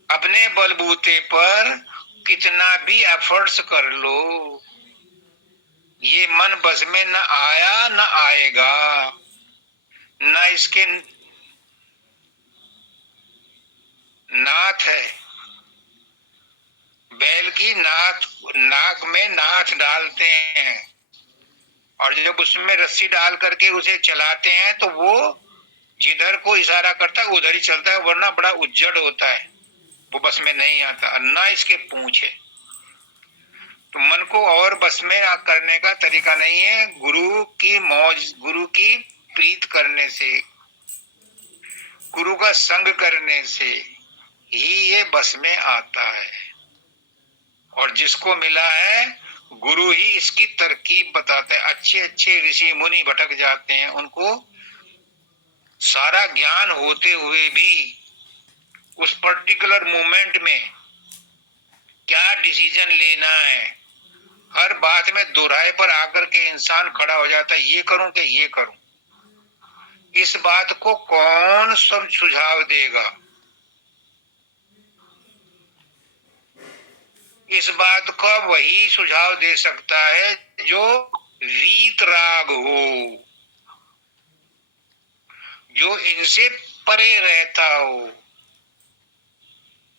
अपने बलबूते पर कितना भी एफर्ट्स कर लो, ये मन बस में न आया न आएगा। न इसके नाथ है, बैल की नाक में नाथ डालते हैं, और जब उसमें रस्सी डाल करके उसे चलाते हैं तो वो जिधर को इशारा करता है उधर ही चलता है, वरना बड़ा उज्जड़ होता है, वो बस में नहीं आता। ना इसके पूंछ है। तो मन को और बस में करने का तरीका नहीं है। गुरु की मौज, गुरु की प्रीत करने से, गुरु का संग करने से ही ये बस में आता है। और जिसको मिला है, गुरु ही इसकी तरकीब बताता है। अच्छे अच्छे ऋषि मुनि भटक जाते हैं, उनको सारा ज्ञान होते हुए भी उस पर्टिकुलर मोमेंट में क्या डिसीजन लेना है, हर बात में दोहराए पर आकर के इंसान खड़ा हो जाता है, ये करूं कि ये करूं। इस बात को कौन सब सुझाव देगा? इस बात का वही सुझाव दे सकता है जो वीतराग हो, जो इनसे परे रहता हो,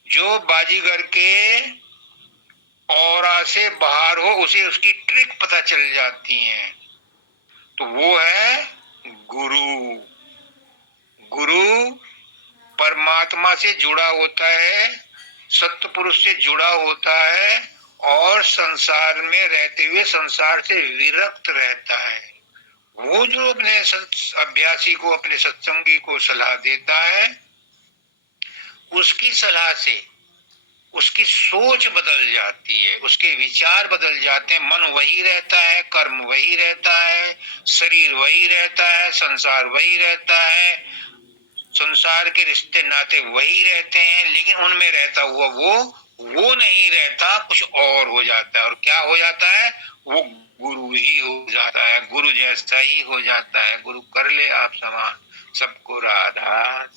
जो बाजीगर के औरा से बाहर हो, उसे उसकी ट्रिक पता चल जाती है। तो वो है गुरु। गुरु परमात्मा से जुड़ा होता है, सत्य पुरुष से जुड़ा होता है, और संसार में रहते हुए संसार से विरक्त रहता है। वो जो अपने अभ्यासी को, अपने सत्संगी को सलाह देता है, उसकी सलाह से उसकी सोच बदल जाती है, उसके विचार बदल जाते हैं। मन वही रहता है, कर्म वही रहता है, शरीर वही रहता है, संसार वही रहता है, संसार के रिश्ते नाते वही रहते हैं, लेकिन उनमें रहता हुआ वो नहीं रहता, कुछ और हो जाता है। और क्या हो जाता है? वो गुरु ही हो जाता है, गुरु जैसा ही हो जाता है। गुरु कर ले आप समान, सबको राधा।